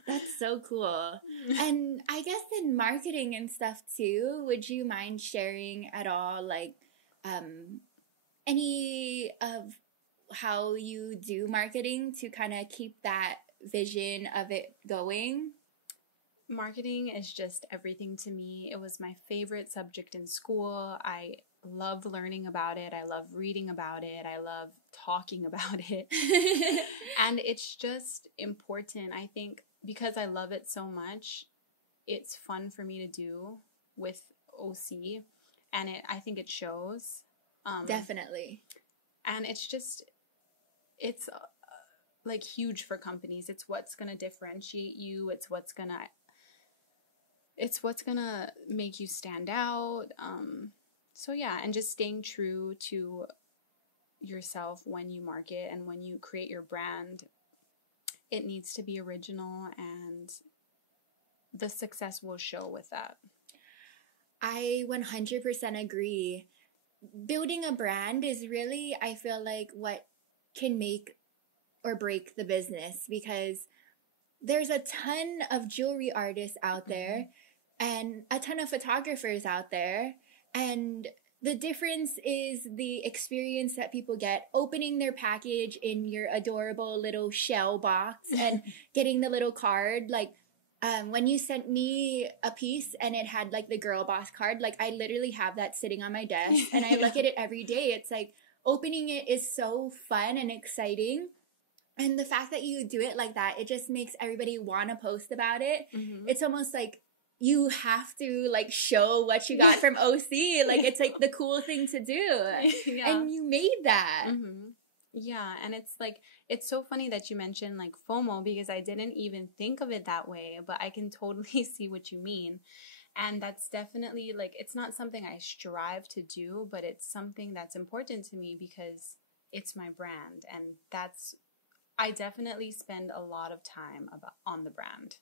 That's so cool. And I guess in marketing and stuff too, would you mind sharing at all like any of how you do marketing to kind of keep that vision of it going? Marketing is just everything to me. It was my favorite subject in school. I love learning about it. I love reading about it. I love talking about it. And it's just important. I think because I love it so much, it's fun for me to do with OC. And I think it shows. Definitely. And it's like huge for companies. It's what's going to differentiate you. It's what's going to make you stand out. So yeah, and just staying true to yourself when you market and when you create your brand. It needs to be original, and the success will show with that. I 100% agree. Building a brand is really, I feel like, what can make or break the business, because there's a ton of jewelry artists out there and a ton of photographers out there, and the difference is the experience that people get opening their package in your adorable little shell box and getting the little card. Like, when you sent me a piece and it had like the girl boss card, like I literally have that sitting on my desk and I look at it every day. It's like opening it is so fun and exciting. And the fact that you do it like that, it just makes everybody want to post about it. It's almost like you have to like show what you got from OC. Like it's like the cool thing to do. And you made that. Yeah, and it's like, it's so funny that you mentioned like FOMO because I didn't even think of it that way, but I can totally see what you mean. And that's definitely like, it's not something I strive to do, but it's something that's important to me because it's my brand. And that's, I definitely spend a lot of time on the brand.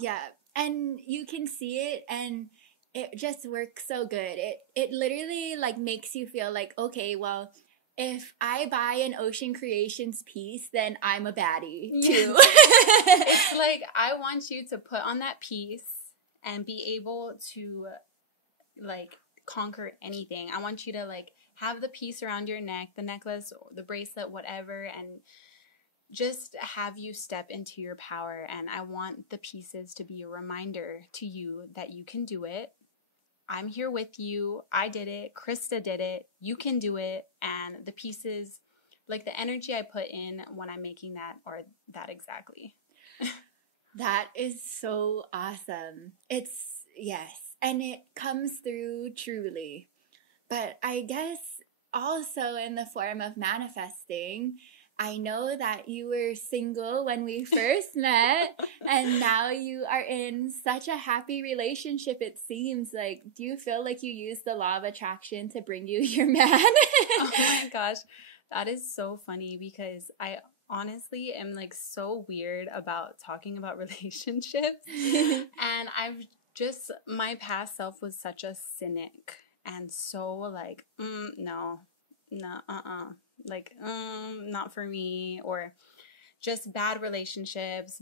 Yeah, and you can see it, and it just works so good. It literally like makes you feel like, okay, well, if I buy an Ocean Creations piece, then I'm a baddie too. It's like, I want you to put on that piece and be able to like conquer anything. I want you to like have the piece around your neck, the necklace, the bracelet, whatever, and just have you step into your power. And I want the pieces to be a reminder to you that you can do it. I'm here with you. I did it. Krista did it. You can do it. And the pieces, like the energy I put in when I'm making that, or that exactly. That is so awesome. It's, yes, and it comes through truly. But I guess also in the form of manifesting, I know that you were single when we first met, and now you are in such a happy relationship, it seems. Like, do you feel like you used the law of attraction to bring you your man? Oh my gosh, that is so funny because I honestly am like so weird about talking about relationships. And I've just, my past self was such a cynic and so like, no, like, not for me, or just bad relationships,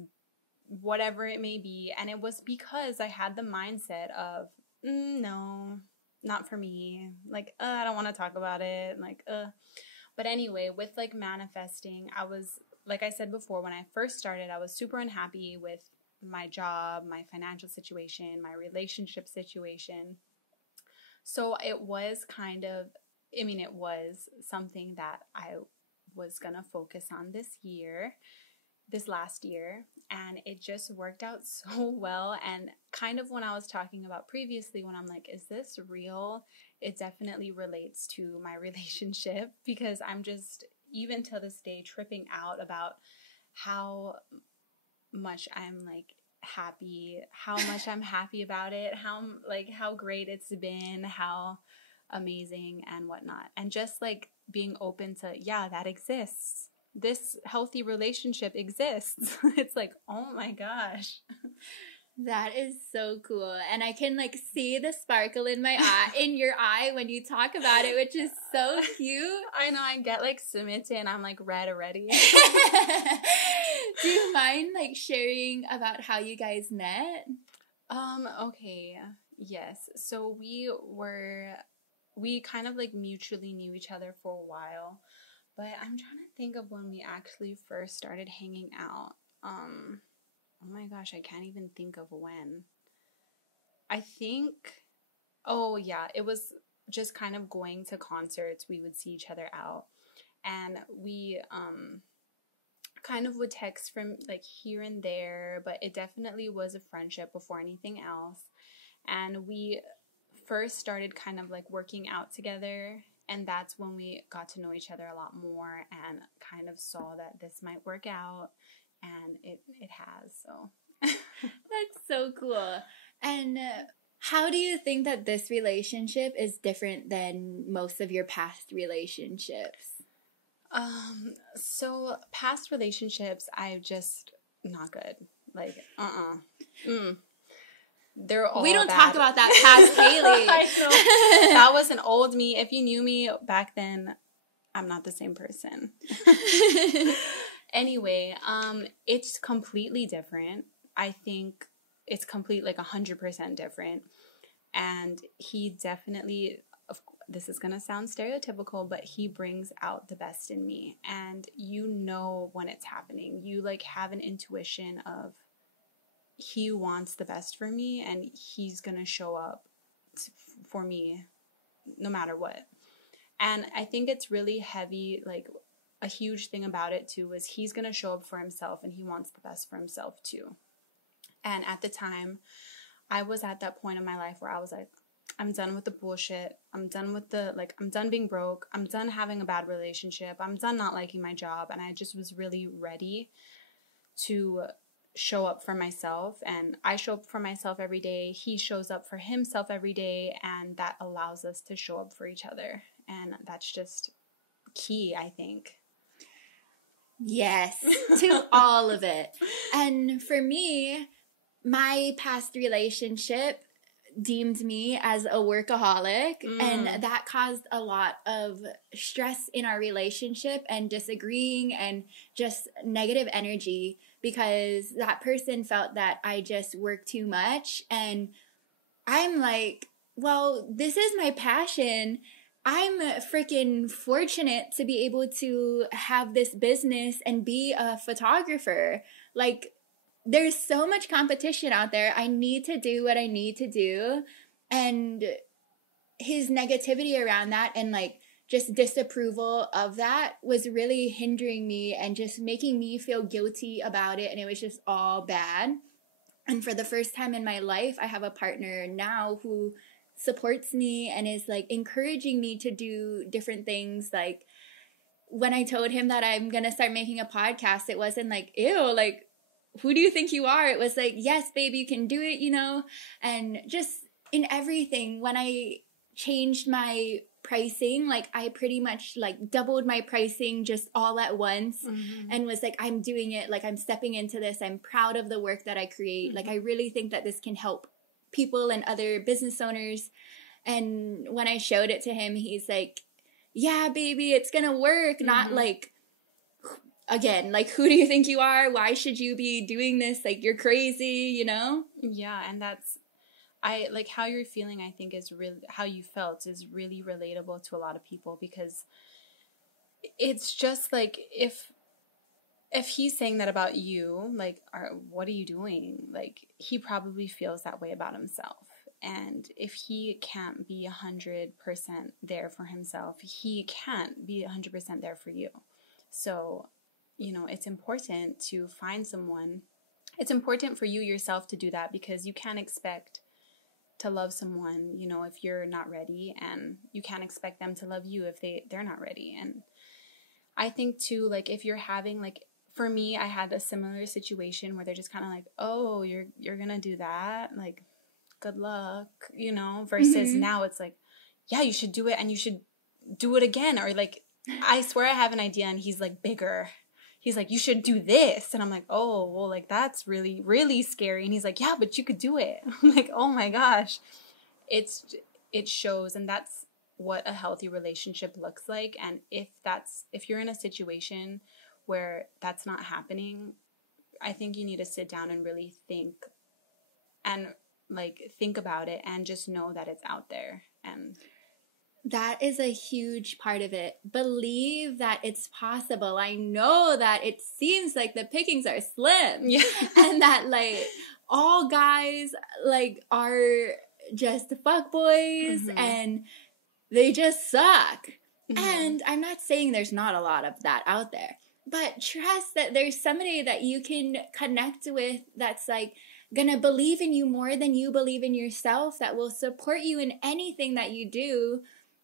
whatever it may be. And it was because I had the mindset of, no, not for me. Like, I don't want to talk about it. Like, But anyway, with like manifesting, I was, like I said before, when I first started, I was super unhappy with my job, my financial situation, my relationship situation. So it was kind of, I mean, it was something that I was going to focus on this last year, and it just worked out so well. And kind of when I was talking about previously, when I'm like, is this real? It definitely relates to my relationship because I'm just, even to this day, tripping out about how much I'm like happy, how much I'm happy about it, how great it's been, how amazing and whatnot. And just like being open to, yeah, that exists. This healthy relationship exists. It's like, oh my gosh. That is so cool. And I can like see the sparkle in my eye, in your eye when you talk about it, which is so cute. I know, I get like smitten. I'm like red already. Do you mind like sharing about how you guys met? Okay. Yes. So we kind of like mutually knew each other for a while, but I'm trying to think of when we actually first started hanging out. Oh my gosh, I can't even think of when. I think, oh yeah, it was just kind of going to concerts. We would see each other out, and we kind of would text from like here and there, but it definitely was a friendship before anything else. And we first started kind of like working out together, and that's when we got to know each other a lot more and kind of saw that this might work out, and it has. So That's so cool. And how do you think that this relationship is different than most of your past relationships? So past relationships, I just not good. Like, they're all We don't bad. talk about that past Haley. I know. That was an old me. If you knew me back then, I'm not the same person. Anyway, it's completely different. I think it's like 100% different. And he definitely, this is going to sound stereotypical, but he brings out the best in me. And you know when it's happening. You like have an intuition of he wants the best for me and he's going to show up for me no matter what. And I think it's really heavy, like a huge thing about it too is he's going to show up for himself and he wants the best for himself too. And at the time, I was at that point in my life where I was like, I'm done with the bullshit. I'm done with I'm done being broke. I'm done having a bad relationship. I'm done not liking my job. And I just was really ready to show up for myself. And I show up for myself every day. He shows up for himself every day. And that allows us to show up for each other. And that's just key, I think. Yes, to all of it. And for me, my past relationship deemed me as a workaholic, and that caused a lot of stress in our relationship and disagreeing and just negative energy, because that person felt that I just work too much. And I'm like, well, this is my passion. I'm freaking fortunate to be able to have this business and be a photographer. Like, there's so much competition out there. I need to do what I need to do. And his negativity around that and like just disapproval of that was really hindering me and just making me feel guilty about it. And it was just all bad. And for the first time in my life, I have a partner now who supports me and is like encouraging me to do different things. Like when I told him that I'm going to start making a podcast, it wasn't like, ew, like, who do you think you are? It was like, yes, babe, you can do it, you know? And just in everything, when I changed my pricing, like I pretty much like doubled my pricing just all at once, and was like, I'm doing it. Like I'm stepping into this. I'm proud of the work that I create. Like I really think that this can help people and other business owners. And when I showed it to him, he's like, yeah, baby, it's gonna work. Not like, again, like, who do you think you are? Why should you be doing this? Like, you're crazy, you know? Yeah, and that's, I like how you're feeling, I think is really, how you felt is really relatable to a lot of people, because it's just like, if he's saying that about you, like, what are you doing? Like, he probably feels that way about himself. And if he can't be 100% there for himself, he can't be 100% there for you. So, you know, it's important to find someone. It's important for you yourself to do that, because you can't expect to love someone, you know, if you're not ready, and you can't expect them to love you if they're not ready. And I think too, like, if you're having, like, for me, I had a similar situation where they're just kind of like, oh, you're gonna do that, like, good luck, you know, versus now it's like, yeah, you should do it, and you should do it again. Or like, I swear I have an idea, and he's like, bigger. He's like, you should do this. And I'm like, oh, well, like, that's really, really scary. And he's like, yeah, but you could do it. I'm like, oh my gosh. It shows. And that's what a healthy relationship looks like. And if you're in a situation where that's not happening, I think you need to sit down and really think about it, and just know that it's out there. And that is a huge part of it. Believe that it's possible. I know that it seems like the pickings are slim. Yeah. And that, like, all guys, like, are just fuckboys and they just suck. And I'm not saying there's not a lot of that out there, but trust that there's somebody that you can connect with that's, like, gonna believe in you more than you believe in yourself, that will support you in anything that you do,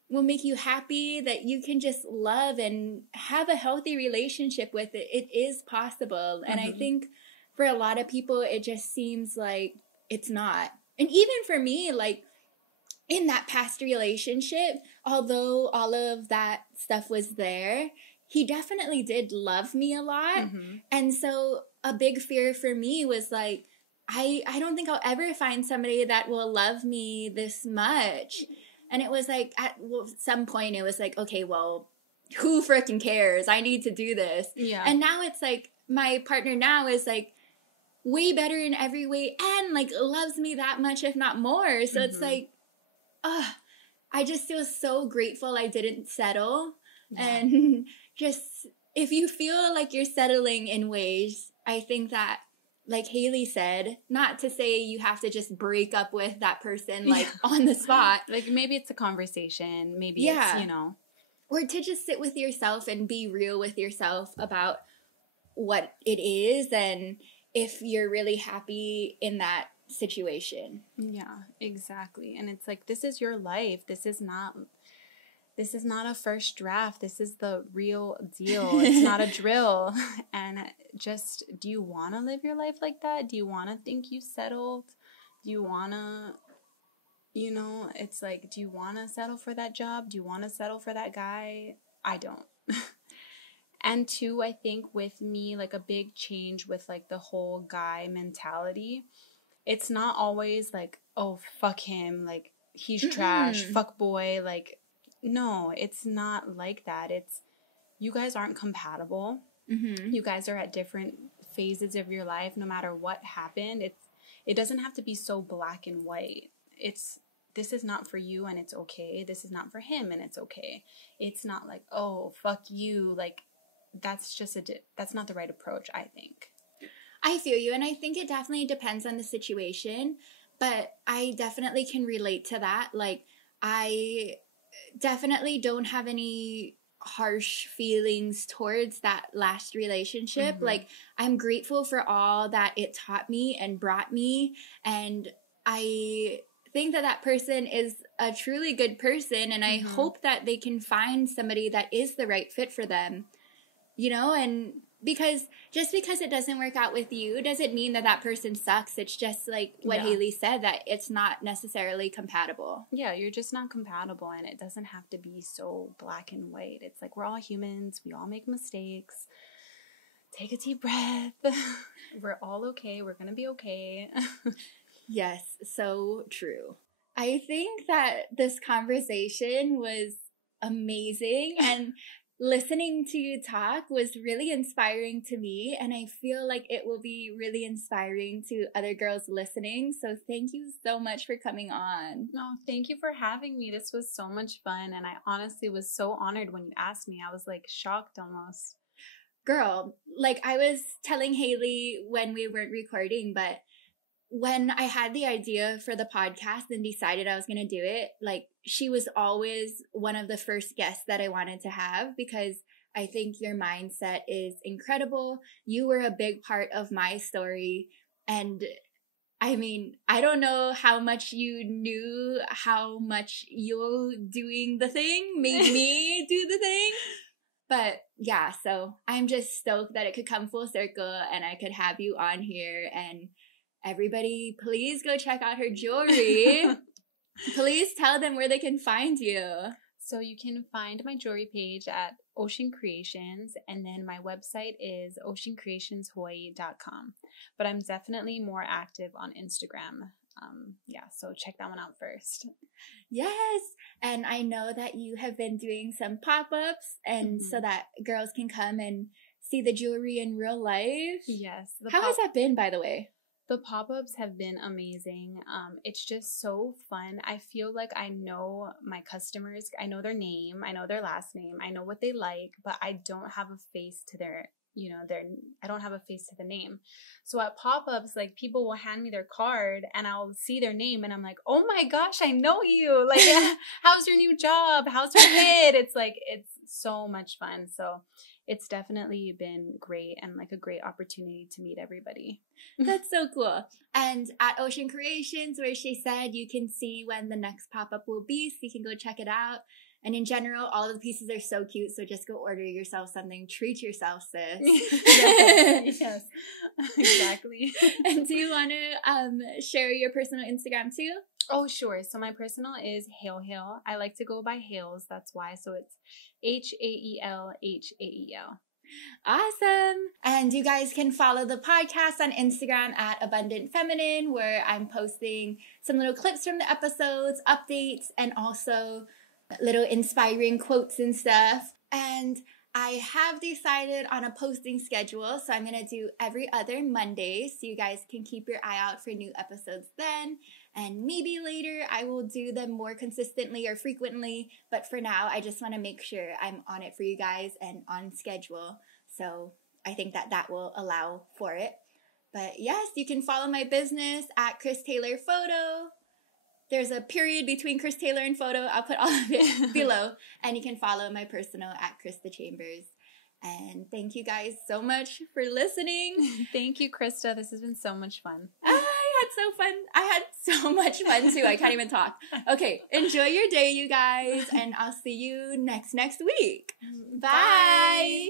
will make you happy, that you can just love and have a healthy relationship with. It is possible. And I think for a lot of people, it just seems like it's not. And even for me, like, in that past relationship, although all of that stuff was there, he definitely did love me a lot. And so a big fear for me was like, I don't think I'll ever find somebody that will love me this much. And it was like, at some point, it was like, okay, well, who freaking cares? I need to do this. Yeah. And now it's like, my partner now is like way better in every way and like loves me that much, if not more. So it's like, I just feel so grateful I didn't settle. Yeah. And just, if you feel like you're settling in ways, I think that, like Haley said, not to say you have to just break up with that person, like, on the spot. Like, maybe it's a conversation. Maybe it's, you know. Or to just sit with yourself and be real with yourself about what it is. And if you're really happy in that situation. Yeah, exactly. And it's like, this is your life. This is not a first draft. This is the real deal. It's not a drill. And just, do you want to live your life like that? Do you want to think you settled? Do you want to, it's like, do you want to settle for that job? Do you want to settle for that guy? I don't. And two, I think with me, like a big change with like the whole guy mentality, it's not always like, oh, fuck him, like he's trash, fuck boy, like, no, it's not like that. It's, you guys aren't compatible. You guys are at different phases of your life. No matter what happened, it doesn't have to be so black and white. This is not for you and it's okay. This is not for him and it's okay. It's not like, oh, fuck you, like, that's not the right approach, I think. I feel you, and I think it definitely depends on the situation, but I definitely can relate to that. Like, I definitely don't have any harsh feelings towards that last relationship. Like, I'm grateful for all that it taught me and brought me, and I think that person is a truly good person, and I hope that they can find somebody that is the right fit for them. And just because it doesn't work out with you doesn't mean that person sucks. It's just like what Haley said, that it's not necessarily compatible. Yeah, you're just not compatible, and it doesn't have to be so black and white. It's like, we're all humans. We all make mistakes. Take a deep breath. We're all okay. We're going to be okay. Yes, so true. I think that this conversation was amazing, and listening to you talk was really inspiring to me, and I feel like it will be really inspiring to other girls listening. So thank you so much for coming on. No, thank you for having me. This was so much fun, and I honestly was so honored when you asked me. I was like shocked almost. Girl, like I was telling Haley when we weren't recording, but when I had the idea for the podcast and decided I was going to do it, like, she was always one of the first guests that I wanted to have, because I think your mindset is incredible. You were a big part of my story. And I mean, I don't know how much you knew how much you doing the thing made me do the thing. But yeah, so I'm just stoked that it could come full circle and I could have you on here. And everybody, please go check out her jewelry. Please tell them where they can find you. So you can find my jewelry page at Ocean Creations, and then my website is oceancreationshawaii.com. But I'm definitely more active on Instagram. So check that one out first. Yes, and I know that you have been doing some pop-ups, and so that girls can come and see the jewelry in real life. Yes. How has that been, by the way? The pop-ups have been amazing. It's just so fun. I feel like I know my customers. I know their name. I know their last name. I know what they like, but I don't have a face to I don't have a face to the name. So at pop-ups, like, people will hand me their card and I'll see their name and I'm like, oh my gosh, I know you. Like, how's your new job? How's your kid? It's like, it's so much fun. So it's definitely been great and like a great opportunity to meet everybody. That's so cool. And at Ocean Creations, where she said, you can see when the next pop-up will be, so you can go check it out. And in general, all of the pieces are so cute, so just go order yourself something. Treat yourself, sis. Yes, exactly. And do you want to share your personal Instagram too? Oh, sure. So my personal is Hael Hael. I like to go by Hales. That's why. So it's HAEL HAEL. Awesome. And you guys can follow the podcast on Instagram at Abundant Feminine, where I'm posting some little clips from the episodes, updates, and also little inspiring quotes and stuff. And I have decided on a posting schedule, so I'm going to do every other Monday, so you guys can keep your eye out for new episodes then. And maybe later I will do them more consistently or frequently, but for now I just want to make sure I'm on it for you guys and on schedule. So I think that will allow for it. But yes, you can follow my business at Chris Taylor Photo. There's a period between Chris Taylor and Photo. I'll put all of it below. And you can follow my personal at Krista Chambers. And thank you guys so much for listening. Thank you, Krista. This has been so much fun. I had so fun. I had so much fun too. I can't even talk. Okay, enjoy your day, you guys, and I'll see you next week. Bye. Bye.